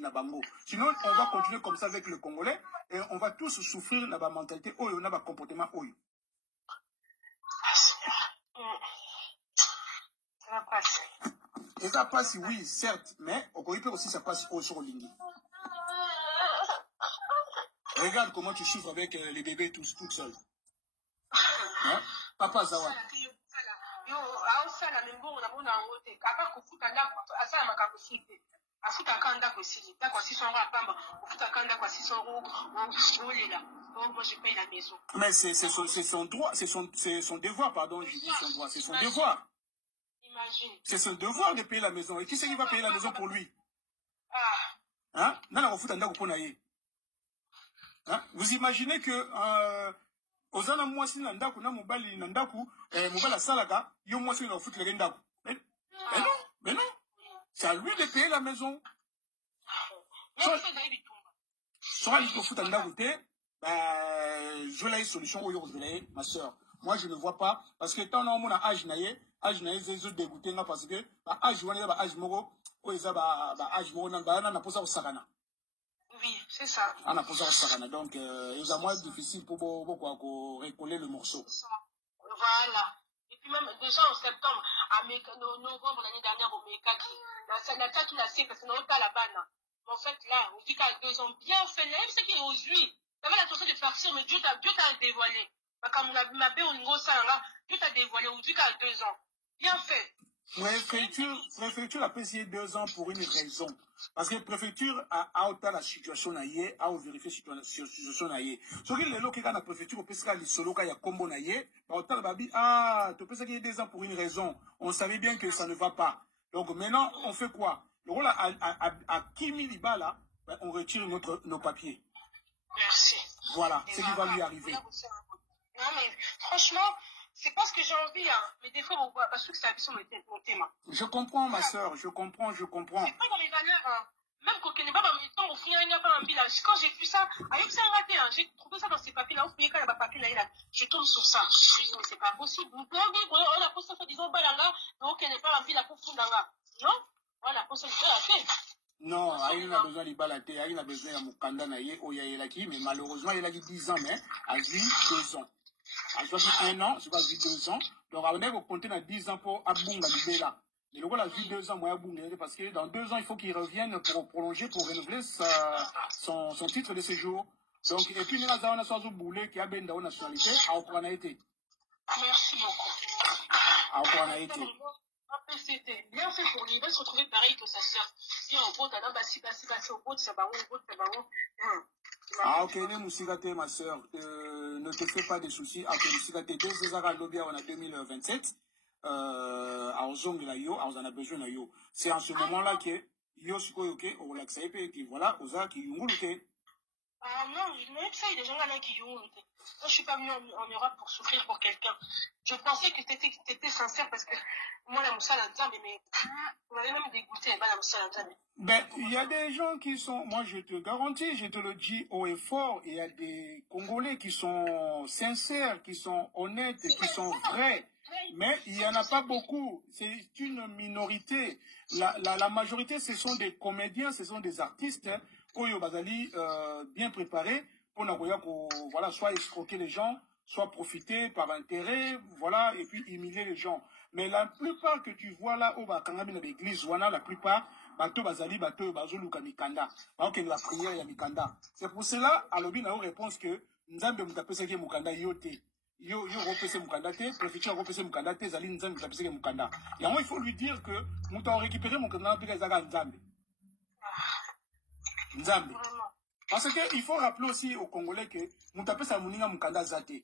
na bango. Sinon on va continuer comme ça avec le Congolais et on va tous souffrir de la mentalité oyo na ba comportement oyo. Ça va passer. Et ça passe oui certes, mais au peut aussi ça passe au sur lingi. Regarde comment tu souffres avec les bébés tout seul. Hein? Papa Zawa. Mais c'est son droit, c'est son devoir, pardon, je dis son droit, c'est son devoir. C'est son devoir de payer la maison. Et qui c'est qui va payer la maison pour lui? Hein? Vous imaginez que Ozana mwasi na ndaku na mobali na ndaku mobali salaka yo mwasi na foutre le ndaku. Mais non, c'est à lui de payer la maison. Soit il faut foutre ndaku te je l'ai solution au yorzelé ma sœur. Moi je ne vois pas parce que tant on a âge naie c'est dégoûté parce que âge wana ba âge moko o eza ba âge moko na posa o sakana. Oui, c'est ça. On a posé un sarana. Donc, il est moins difficile pour recoller le morceau. Voilà. Et puis même déjà en septembre, à novembre l'année dernière, au Mekaki, la tête la sait parce que nous pas la banane. En fait, là, on dit qu'à 2 ans, bien fait, même ce qui est aujourd'hui. Tu avais l'intention de partir, mais Dieu t'a dévoilé. Comme ma belle au niveau ça, Dieu t'a dévoilé, on dit qu'à 2 ans. Bien fait. Préfecture a payé 2 ans pour une raison. Parce que la préfecture a autant la situation naïe, a vérifié la situation naïe. Ce qui est là, que la préfecture peut se faire solo quand il y a combo naïe, autant babi tu peux se faire 2 ans pour une raison. On savait bien que ça ne va pas. Donc maintenant, on fait quoi? Le rôle à Kimi Libala, on retire nos papiers. Merci. Voilà, c'est ce qui va lui arriver. Non mais franchement, c'est pas ce que j'ai envie, hein. Mais des fois, parce que c'est sur mon thème. Je comprends, ma soeur, je comprends. C'est pas dans mes valeurs, hein. Même quand on n'est pas dans mes temps, au final, il n'y a pas un bilan. Quand j'ai vu ça, c'est raté, hein. J'ai trouvé ça dans ces papiers-là. Au final, quand il n'y a pas papier là, je tombe sur ça. Je dis, mais c'est pas possible. On a posé ça, disons, balanga, donc il n'est pas un bilan pour Fundanga. Non? On a posé ça à la tête. Non, il a besoin de balater, il a besoin de Mukanda Naye, Oyaelaki, mais malheureusement, il a dit 10 ans, mais à vie 2 ans. À 1 an, c'est pas vie 2 ans. Donc, on va compter dans 10 ans pour Abunga Libela. Et le rôle a vie 2 ans, moi, Abunga, parce que dans 2 ans, il faut qu'il revienne pour prolonger, pour renouveler son titre de séjour. Donc, et puis, il y a un Soazou Boulé qui a bien dans la nationalité, à Opranaïté. Merci beaucoup. À Opranaïté. C'était bien fait pour lui, il va se retrouver pareil que sa soeur. Si on vote, on va si au vote, ça va où, Ah, ok, ne mousigate, ma soeur, ne te fais pas de soucis. Ah, ok, mousigate, 2 César Lobia, on a 2027. À Ozong la yo, on en a besoin de yo. C'est en ce moment-là que yo, ok, on l'a et puis voilà, Oza qui yunguluke. Ah non, je me dis ça, il y a des gens là qui yunguluke. Moi, je suis pas venu en Europe pour souffrir pour quelqu'un. Je pensais que tu étais sincère parce que moi, la moussa la dame, mais on avait même dégoûté, la moussa la dame. Ben, il y a des gens qui sont, moi je te garantis, je te le dis haut et fort, il y a des Congolais qui sont sincères, qui sont honnêtes, qui sont vrais. Mais il n'y en a pas beaucoup. C'est une minorité. La majorité, ce sont des comédiens, ce sont des artistes, Koyo Bazali, bien préparés, pour voilà, soit escroquer les gens, soit profiter par intérêt, voilà, et puis humilier les gens. Mais la plupart que tu vois là, au Bakangabi dans l'église, la plupart, bateau bazali, bateau bazoluka mikanda. Donc, la prière ya mikanda. C'est pour cela, à l'obi, na réponse que, nzambe mutapese ke mukanda yote. Yo repese mukanda te, préfecture repese mukanda te, zali nzambe mutapese ke mukanda. Et il faut lui dire que, muta récupéré mukanda pe zaga nzambe. Nzambe. Parce que, il faut rappeler aussi aux Congolais que, mutapese muninga mukanda zate.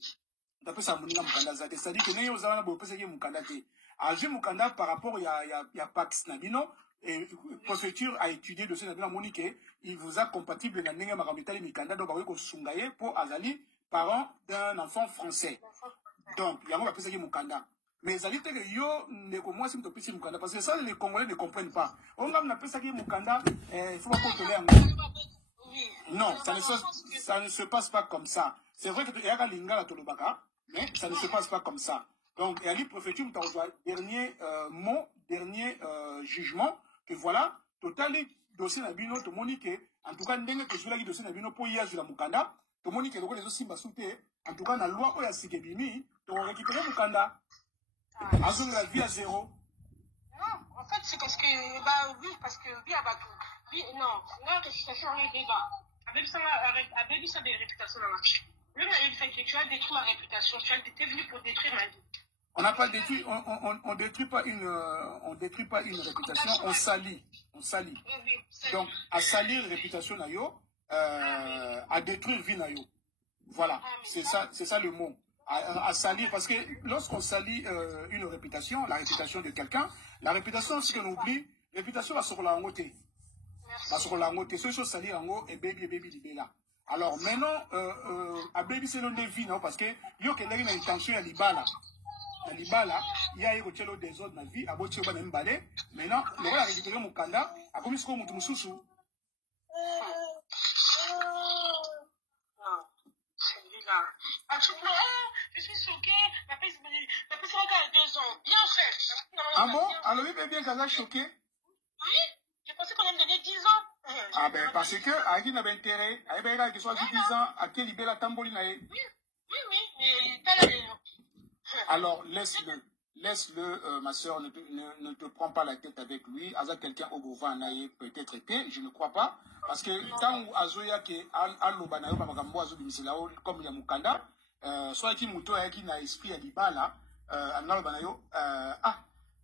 Mutapese muninga mukanda zate. C'est-à-dire que, ne yo zana bopese ke mukanda te. Agi mukanda par rapport ya Pax Nabino, et la préfecture a étudié le Sénat de la Monique, il vous a compatible dans le Maramita Mikanda, donc avec Sungaye pour Azali, parent d'un enfant français. Donc, il y a un peu de Mukanda. Mais Azali, yo, ne comment c'est un Mukanda, parce que ça, les Congolais ne comprennent pas. On a un peu de Mukanda, il faut pas contrôler un non, ça ne se passe pas comme ça. C'est vrai que il y a un lingala Tolobaka, mais ça ne se passe pas comme ça. Donc, il y a la préfecture, dernier mot, dernier jugement, que voilà, total dossier nabino, to monique, en tout cas, n'engue que celui-là qui dossier nabino pour y ajouter la mukanda, to monique, donc les aussi basouté, en tout cas, la loi pour y sikebimi, to récupérer mukanda. Azon la vie à 0. Non, en fait, c'est parce que, bah oui, parce que, oui, à Bakou. Oui, non, la réputation est débat. Avec ça, des réputations dans la marche. Le fait que tu as détruit ma réputation, tu es venu pour détruire ma vie. On n'a pas détruit, on détruit pas une réputation, on salit. Donc, à salir réputation nayo, à détruire vie nayo. Voilà, c'est ça le mot. À salir, parce que lorsqu'on salit une réputation, la réputation de quelqu'un, la réputation, ce qu'on oublie, réputation va sur la ngote. Va sur la ngote. Ce chose salir en haut, et baby libéla. Alors maintenant, à baby c'est non vie, non, parce que yo qui a une intention à libala. À libala, il y a eu des autres dans la vie, à bout de m'emballer. Maintenant, le roi a récupéré mon kanda, a commis ce qu'on m'a dit sous. Celui-là. Je suis choquée. La personne a 2 ans. Bien fait. Ah bon? Alors, il est bien qu'elle a choqué? Oui. J'ai pensé qu'on allait me donner 10 ans. Ah ben, parce que, à qui n'a pas intérêt, à Ebera, qui soit 10 ans, à qui libère la tamboli nae. Oui, mais pas la raison. Alors, laisse-le, ma soeur, ne te prends pas la tête avec lui. Aza quelqu'un au gouvernement nae, peut-être épais, je ne crois pas. Parce que, tant Azoya qui a l'obanayo, Mamagambo Azo de Miselao, comme Yamukanda, soit qui mouto, qui n'a esprit à l'ibala,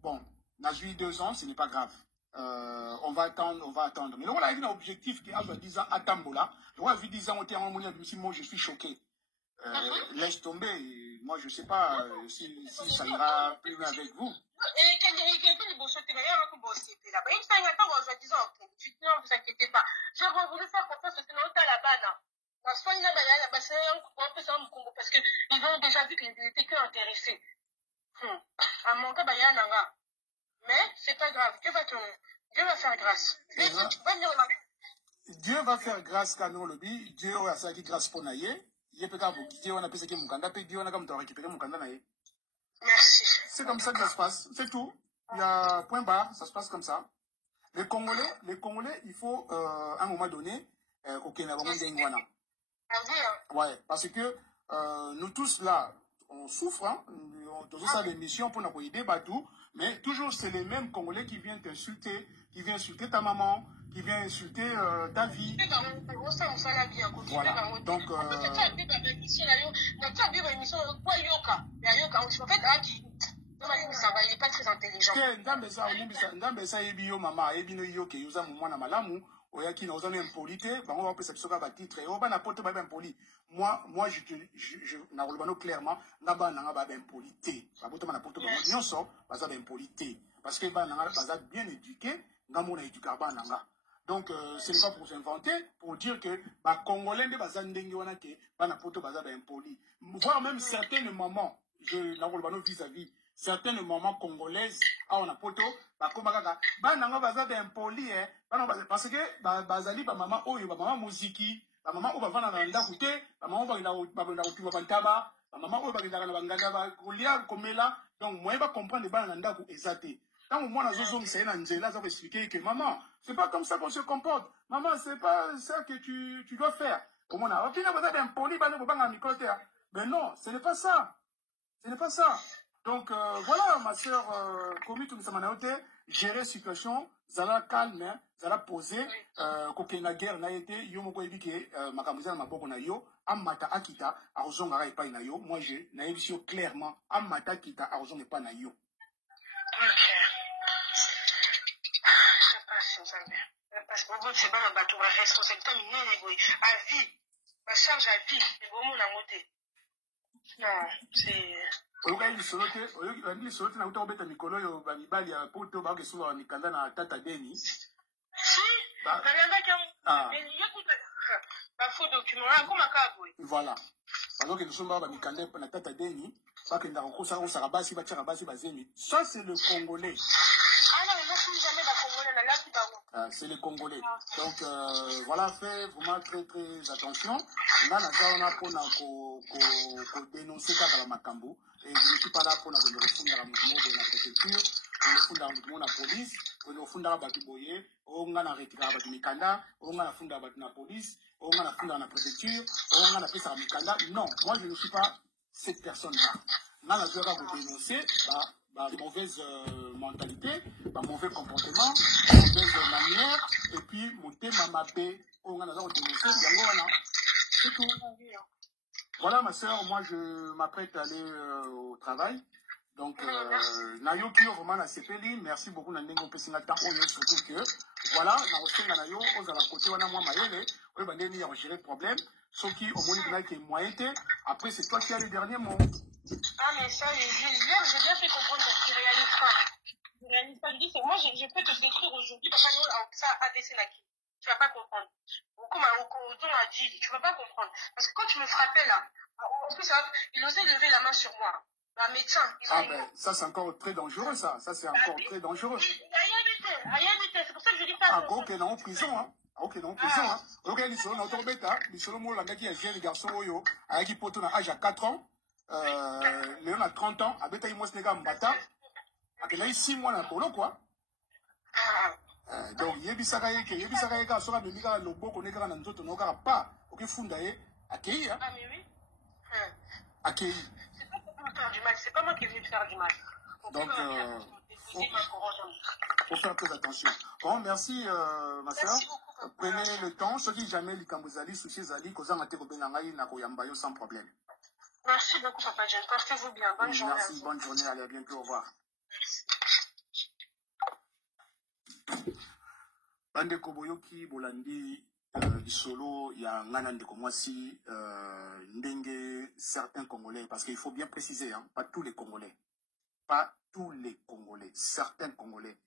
bon, n'a eu 2 ans, ce n'est pas grave. On va attendre. Mais là, il y a un objectif qui a 10 ans à Tambola. On a vu 10 ans au terrain, moi, je suis choqué. Laisse tomber. Moi, je ne sais pas si ça ira plus loin avec vous. Et quand il y a des beaux sautés, il y a un beau sauté là-bas. Il y a un disant, ne vous inquiétez pas. J'aurais voulu faire confiance au Sénat à la banane. Parce qu'ils ont déjà vu qu'ils n'étaient que intéressés. À mon cas, mais c'est pas grave. Dieu va faire grâce. Dieu va faire grâce quand nous le dit. Dieu va faire grâce pour naïe. Merci. C'est comme ça que ça se passe. C'est tout. Il y a point barre. Ça se passe comme ça. Les Congolais, il faut à un moment donné ouais, parce que nous tous là, on souffre, hein, on ça des missions pour nous aider, mais toujours c'est les mêmes Congolais qui viennent t'insulter, qui viennent insulter ta maman, qui viennent insulter ta vie. Voilà. Donc il n'est pas très intelligent. Moi, je n'ai clairement, parce que bien éduqué, donc, ce n'est pas pour s'inventer, pour dire que les Congolais voire même certaines mamans, vis-à-vis, certaines mamans congolaises, on a poto, parce que bazali ba maman oyo ba maman muziki, ba maman o ba vana na ndakute, ba maman ba bantaba, ba maman o ba na banganda ba kolia komela, donc moi va comprendre ba na ndaku ezate. Quand moi na zozo mi na nzela za expliquer que maman, c'est pas comme ça qu'on se comporte. Maman, c'est pas ça que tu dois faire. Au moins na opina ba impoli ba no ba na mikote. Mais non, ce n'est pas ça. Ce n'est pas ça. Donc voilà, ma soeur, comme tout ça m'a gérer situation, zala calme, zala posé, koke na guerre na été, yo moko ebike makambuza na maboko na yo, amata akita, arozonga ra epai na yo. Moi je na ebisio clairement, amata akita arozonga epai na yo. Parce que vous, c'est pas un bateau, la responsabilité, à vie, ma charge à vie, c'est bon, mon amour. Non, c'est. Oyoka solote na uta obeta mikolo yo ba mibali ya poto ba kesuba wa mikanda na tata Deni. Si, kalanda kam. Mais il y a tout ba faux document comme akabwe. Voilà. Alors que nous sommes ba mikanda na tata Deni, ba kenda ko sa on sarabasi ba tsarabasi ba zemi. Ça c'est le Congolais. Ah non, mais je jamais la Congolais là qui ba. C'est les Congolais. Donc voilà, faites vraiment très très attention. Là on a pour dénoncer la Makambo. Et je ne suis pas là pour la refondre la mouvement de la préfecture, pour le fondre la mouvement de la police, pour le fondre la Batiboye, on a retiré la Batimikanda, on a fondé la police, on a fondé la préfecture, on a fait ça à Mikanda. Non, moi je ne suis pas cette personne-là. On a besoin de dénoncer la mauvaise mentalité, la mauvais comportement, la mauvaise manière, et puis monter ma mapé, on a besoin de dénoncer, c'est tout. Voilà ma soeur, moi je m'apprête à aller au travail. Donc, Nayo Kyo, vraiment la CPLI, merci beaucoup Nandengo Pessinata Oyo, surtout que, voilà, na Ostenga Nayo, aux à la côté, on a moi Maëlle, on va donner à gérer le problème, sauf qui au moins qui est moyenté, après c'est toi qui as les derniers mots. Ah mais ça, j'ai bien fait comprendre que tu réalises pas. Je réalise pas, je dis, moi je peux te décrire aujourd'hui, parce que ça a baissé la qui. Tu vas pas comprendre. Comme on a dit, tu vas pas comprendre. Parce que quand tu me frappais là, en plus, il osait lever la main sur moi. Un médecin. Ah ben, ça c'est encore très dangereux, ça. Ça c'est encore très dangereux. Il n'y a rien du tout. C'est pour ça que je dis pas. Ah, ok, non, en prison, hein. Ok, non, en prison, hein. Ok, l'issolo, non, ton bêta, l'issolo, moi, la mec qui a jeune garçon, oyo, avec qui poto na âge à 4 ans, Léon a 30 ans, à bêta, il m'a sénégal, mbata, à qu'il a eu 6 mois dans le polo, quoi. Donc, yebisaka yeka soka bimika loboko ne kaka na nzoto no kaka pa. OK funda ye accueilli hein. Ah mais oui. Accueilli. C'est pas pour me faire du mal, c'est pas moi qui vais te faire du mal. Donc faut faire très attention. Bon, merci ma soeur. Prenez le temps, ce qui jamais likambozali souci zali kozanga te kobenanga na koyamba yo sans problème. Merci beaucoup Papa John. Portez-vous bien. Bonne journée. Merci, bonne journée, allez à bientôt, au revoir. Bande Koboyoki Bolandi solo il y a ngana ndeko mwasi ndenge certains Congolais parce qu'il faut bien préciser hein, pas tous les Congolais. Pas tous les Congolais, certains Congolais.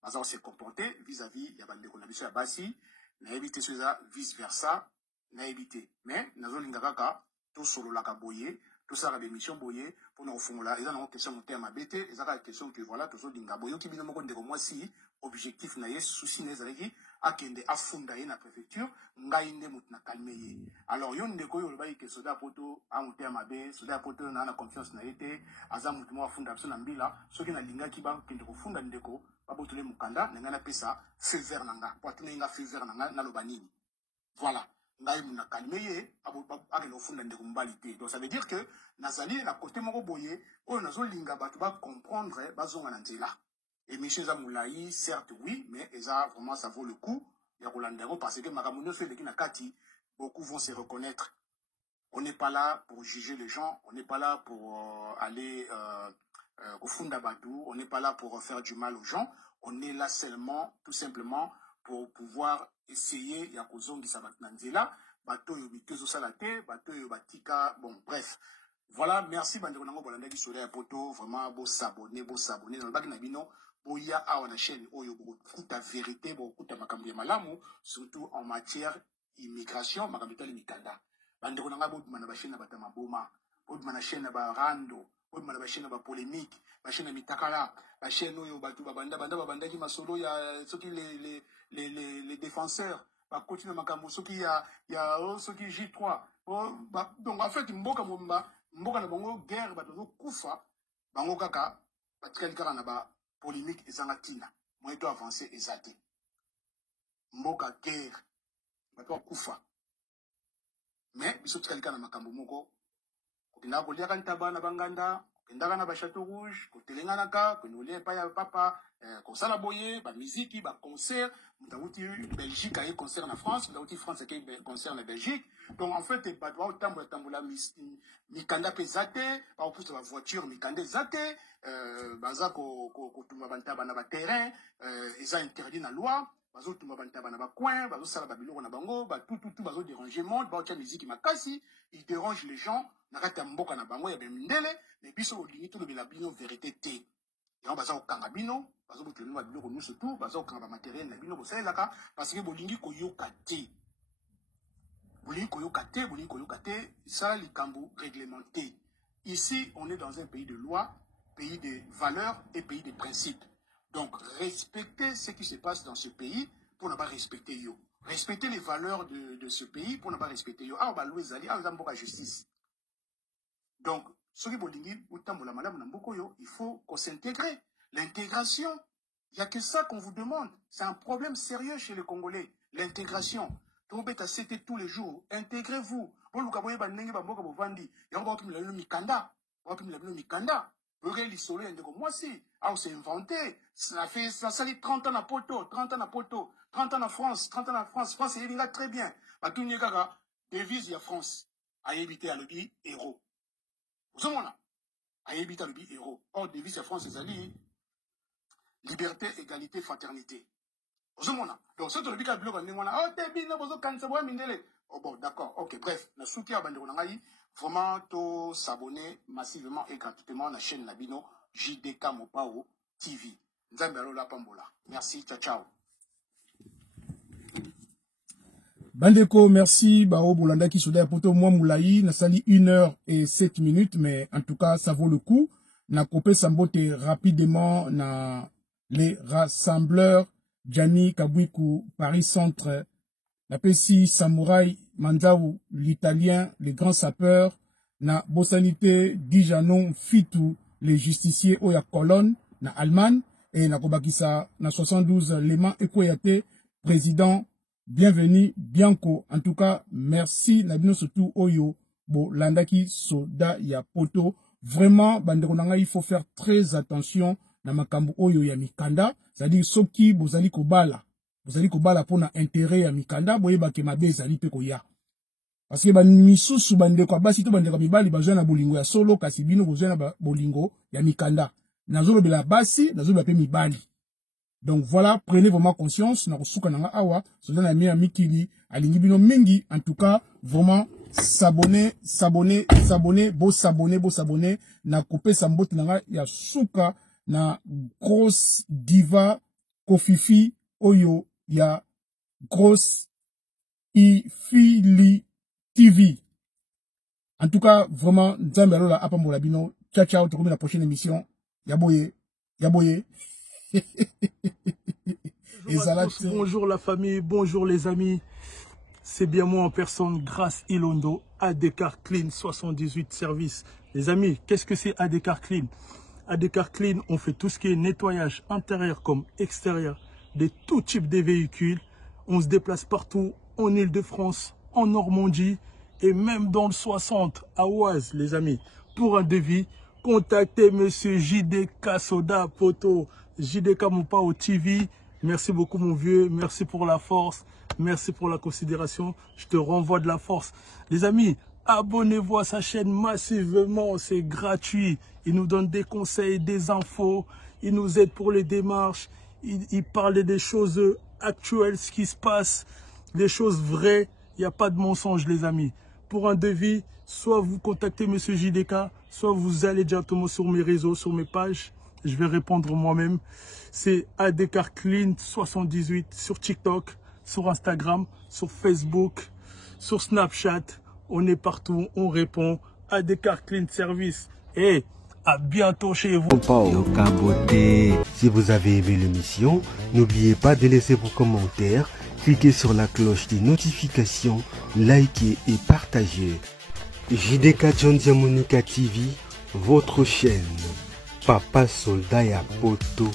Parce qu'on s'est comporté vis-à-vis, il y a des conditions à Bassi, n'a évité cela, vice-versa, n'a évité. Mais, nous avons tout solo la boye, tout ça, la mission boye, pour nous faire là, ils ont une question de terme à bêter, ils ont une question que voilà, tout ça, dinga boye, qui vient de moi si, objectif n'a souci n'est avec à kende à fondayer na préfecture, ngaïne mout na calmer. Alors, yon de koyo le bail que soda poto, à un terme à bé, soda poto n'a confiance n'a été, azam mout moi fondation ambila, ceux qui n'a linga qui ba, qui ne fonda ndeko, babotole mukanda nengana pesa feu vert nanga poitine nga feu vert nanga na lobanini voilà ngai muna kalmeye abelo funda ndeko mbalite donc ça veut dire que nazali na côté moko boye oyo nazo linga batu ba comprendre bazonga na nzela et monsieur Zamulaï certes oui mais eza vraiment ça vaut le coup ya kolandero parce que makamuno fait na kati beaucoup vont se reconnaître. On n'est pas là pour juger les gens, on n'est pas là pour aller au fond d'Abadou, on n'est pas là pour faire du mal aux gens, on est là seulement, tout simplement, pour pouvoir essayer, ya kozongi sa batnanzela, bato yobikezo salate, bato yobatika, bon, bref. Voilà, merci, Banderonango Bolanda qui serait à poto, vraiment, beau s'abonner, dans le bac Nabino, boya à la chaîne, oyo, beaucoup de vérité, beaucoup de makambi malamu, surtout en matière immigration, makambi mikanda. Banderonanga bout manabachine na batamaboma, bout manachine na barando, la chaîne ba polémique, la chaîne mitakala, la chaîne oyo batu banda qui masolo ya ceux qui les défenseurs, ba continue makambo ceux qui ya ceux qui J3. Donc en fait mboka na bango guerre batu kufa bango kaka batikali kaka na ba polémique ezanga tina. Moi to avancer ezate. Mboka guerre batu kufa. Mais biso tikali kaka na makambo moko na kolia ntaba na banganda kendaka na ba château rouge kotelenga naka konolia pa ya papa kosala boye ba musique ba concert mutauti Belgique ay concert na France mutauti France ay concert na Belgique donc en fait ba doit tambola mikanda pesate ba opus ba voiture mikanda zate baza ko tuma bantaba na ba terrain ils ont interdit na loi bazo tuma bantaba na ba coin bazo sala ba biloko na bango ba tout bazo déranger monde ba tia musique makasi ils dérangent les gens nakata mboka na bango ya bemindele mais biso olingi to lobela bino vérité te yango baza kokanga bino bazo botelema biloko nyonso tout baza kokanga ba matériel na bino bosalelaka parce que bolingi koyoka te ça likambo réglementé. Ici on est dans un pays de loi, pays de valeurs et pays de principes. Donc respecter ce qui se passe dans ce pays pour ne pas respecter yo. Respecter les valeurs de ce pays pour ne pas respecter yo. Ah ba louezali ah zamboka justice. Donc, ce qui il faut qu'on s'intègre. L'intégration, il n'y a que ça qu'on vous demande. C'est un problème sérieux chez les Congolais. L'intégration. C'était tous les jours. Intégrez-vous. Ah, c'est inventé. Ça fait 30 ans à Poto, 30 ans à Poto, 30 ans à France, 30 ans à France. France, c'est là très bien. Devise, il y a France. À éviter à l'objet héros. Vous avez à éviter le héros. Or, devise à France, c'est liberté, égalité, fraternité. Vous avez donc, c'est le but à bloc, on a, oh, t'es bien, vous avez mindele. Oh, bon, d'accord, ok, bref, le soutien à Banderonangaï, vraiment, to s'abonner massivement et gratuitement à la chaîne Nabino, JDK Mopao TV. Nzambalola Pambola. Merci, ciao, ciao. Bandeko, merci. Bao Bolanda qui soudait à poto moi moulaï. Na sali 1h07, mais en tout cas, ça vaut le coup. Na copé sambote rapidement na les rassembleurs Djani Kabwiku Paris Centre. Na Pessi Samouraï Manzaou l'Italien, les grands sapeurs. Na Bossanité Dijanon Fitou, les justiciers Oya Colonne. Na Allemagne. et nakobakisa na 72 Léman Ekoyate, président, bienvenue, Bianco. En tout cas, merci, Nabino surtout Oyo, Bo Landaki Soda ya Poto. Vraiment, bandeko nanga, il faut faire très attention na makambu Oyo ya Mikanda, c'est-à-dire soki bozali kobala pour na intérêt ya Mikanda, boyeba ke mabe ezali pe koya. Parce que misusu bandeko basi to bandeko mibali bazwa na bolingo ya solo kasi bino bozwa na bolingo ya Mikanda. Nazolo bela basi, nazolo pe mibali. Donc voilà, prenez vraiment conscience na kosuka nanga awa, soda na mi mikili alingi bino mingi. En tout cas, vraiment s'abonner na couper sa mbote nanga ya suka na grosse diva Kofifi Oyo ya grosse Ifili TV. En tout cas, vraiment, Nzambe alola apambola bino. Ciao, ciao, te remercie la prochaine émission. Yaboye. Bonjour la famille, bonjour les amis. C'est bien moi en personne, Grâce Ilondo, ADCAR Clean 78 services. Les amis, qu'est-ce que c'est ADCAR Clean? ADCAR Clean, on fait tout ce qui est nettoyage intérieur comme extérieur de tout type de véhicules. On se déplace partout en Île-de-France, en Normandie et même dans le 60 à Oise, les amis. Pour un devis, contactez monsieur JDK Soda Poto, JDK Mopao TV. Merci beaucoup mon vieux, merci pour la force, merci pour la considération. Je te renvoie de la force. Les amis, abonnez-vous à sa chaîne massivement, c'est gratuit. Il nous donne des conseils, des infos, il nous aide pour les démarches, il parle des choses actuelles, ce qui se passe, des choses vraies. Il n'y a pas de mensonge les amis. Pour un devis, soit vous contactez monsieur JDK, soit vous allez directement sur mes réseaux, sur mes pages. Je vais répondre moi-même. C'est ADCAR Clean 78 sur TikTok, sur Instagram, sur Facebook, sur Snapchat. On est partout, on répond. ADCAR Clean Service. Et à bientôt chez vous. Si vous avez aimé l'émission, n'oubliez pas de laisser vos commentaires, cliquez sur la cloche des notifications, likez et partagez. JDK John Diamonica TV, votre chaîne. Papa Soldat ya Poto.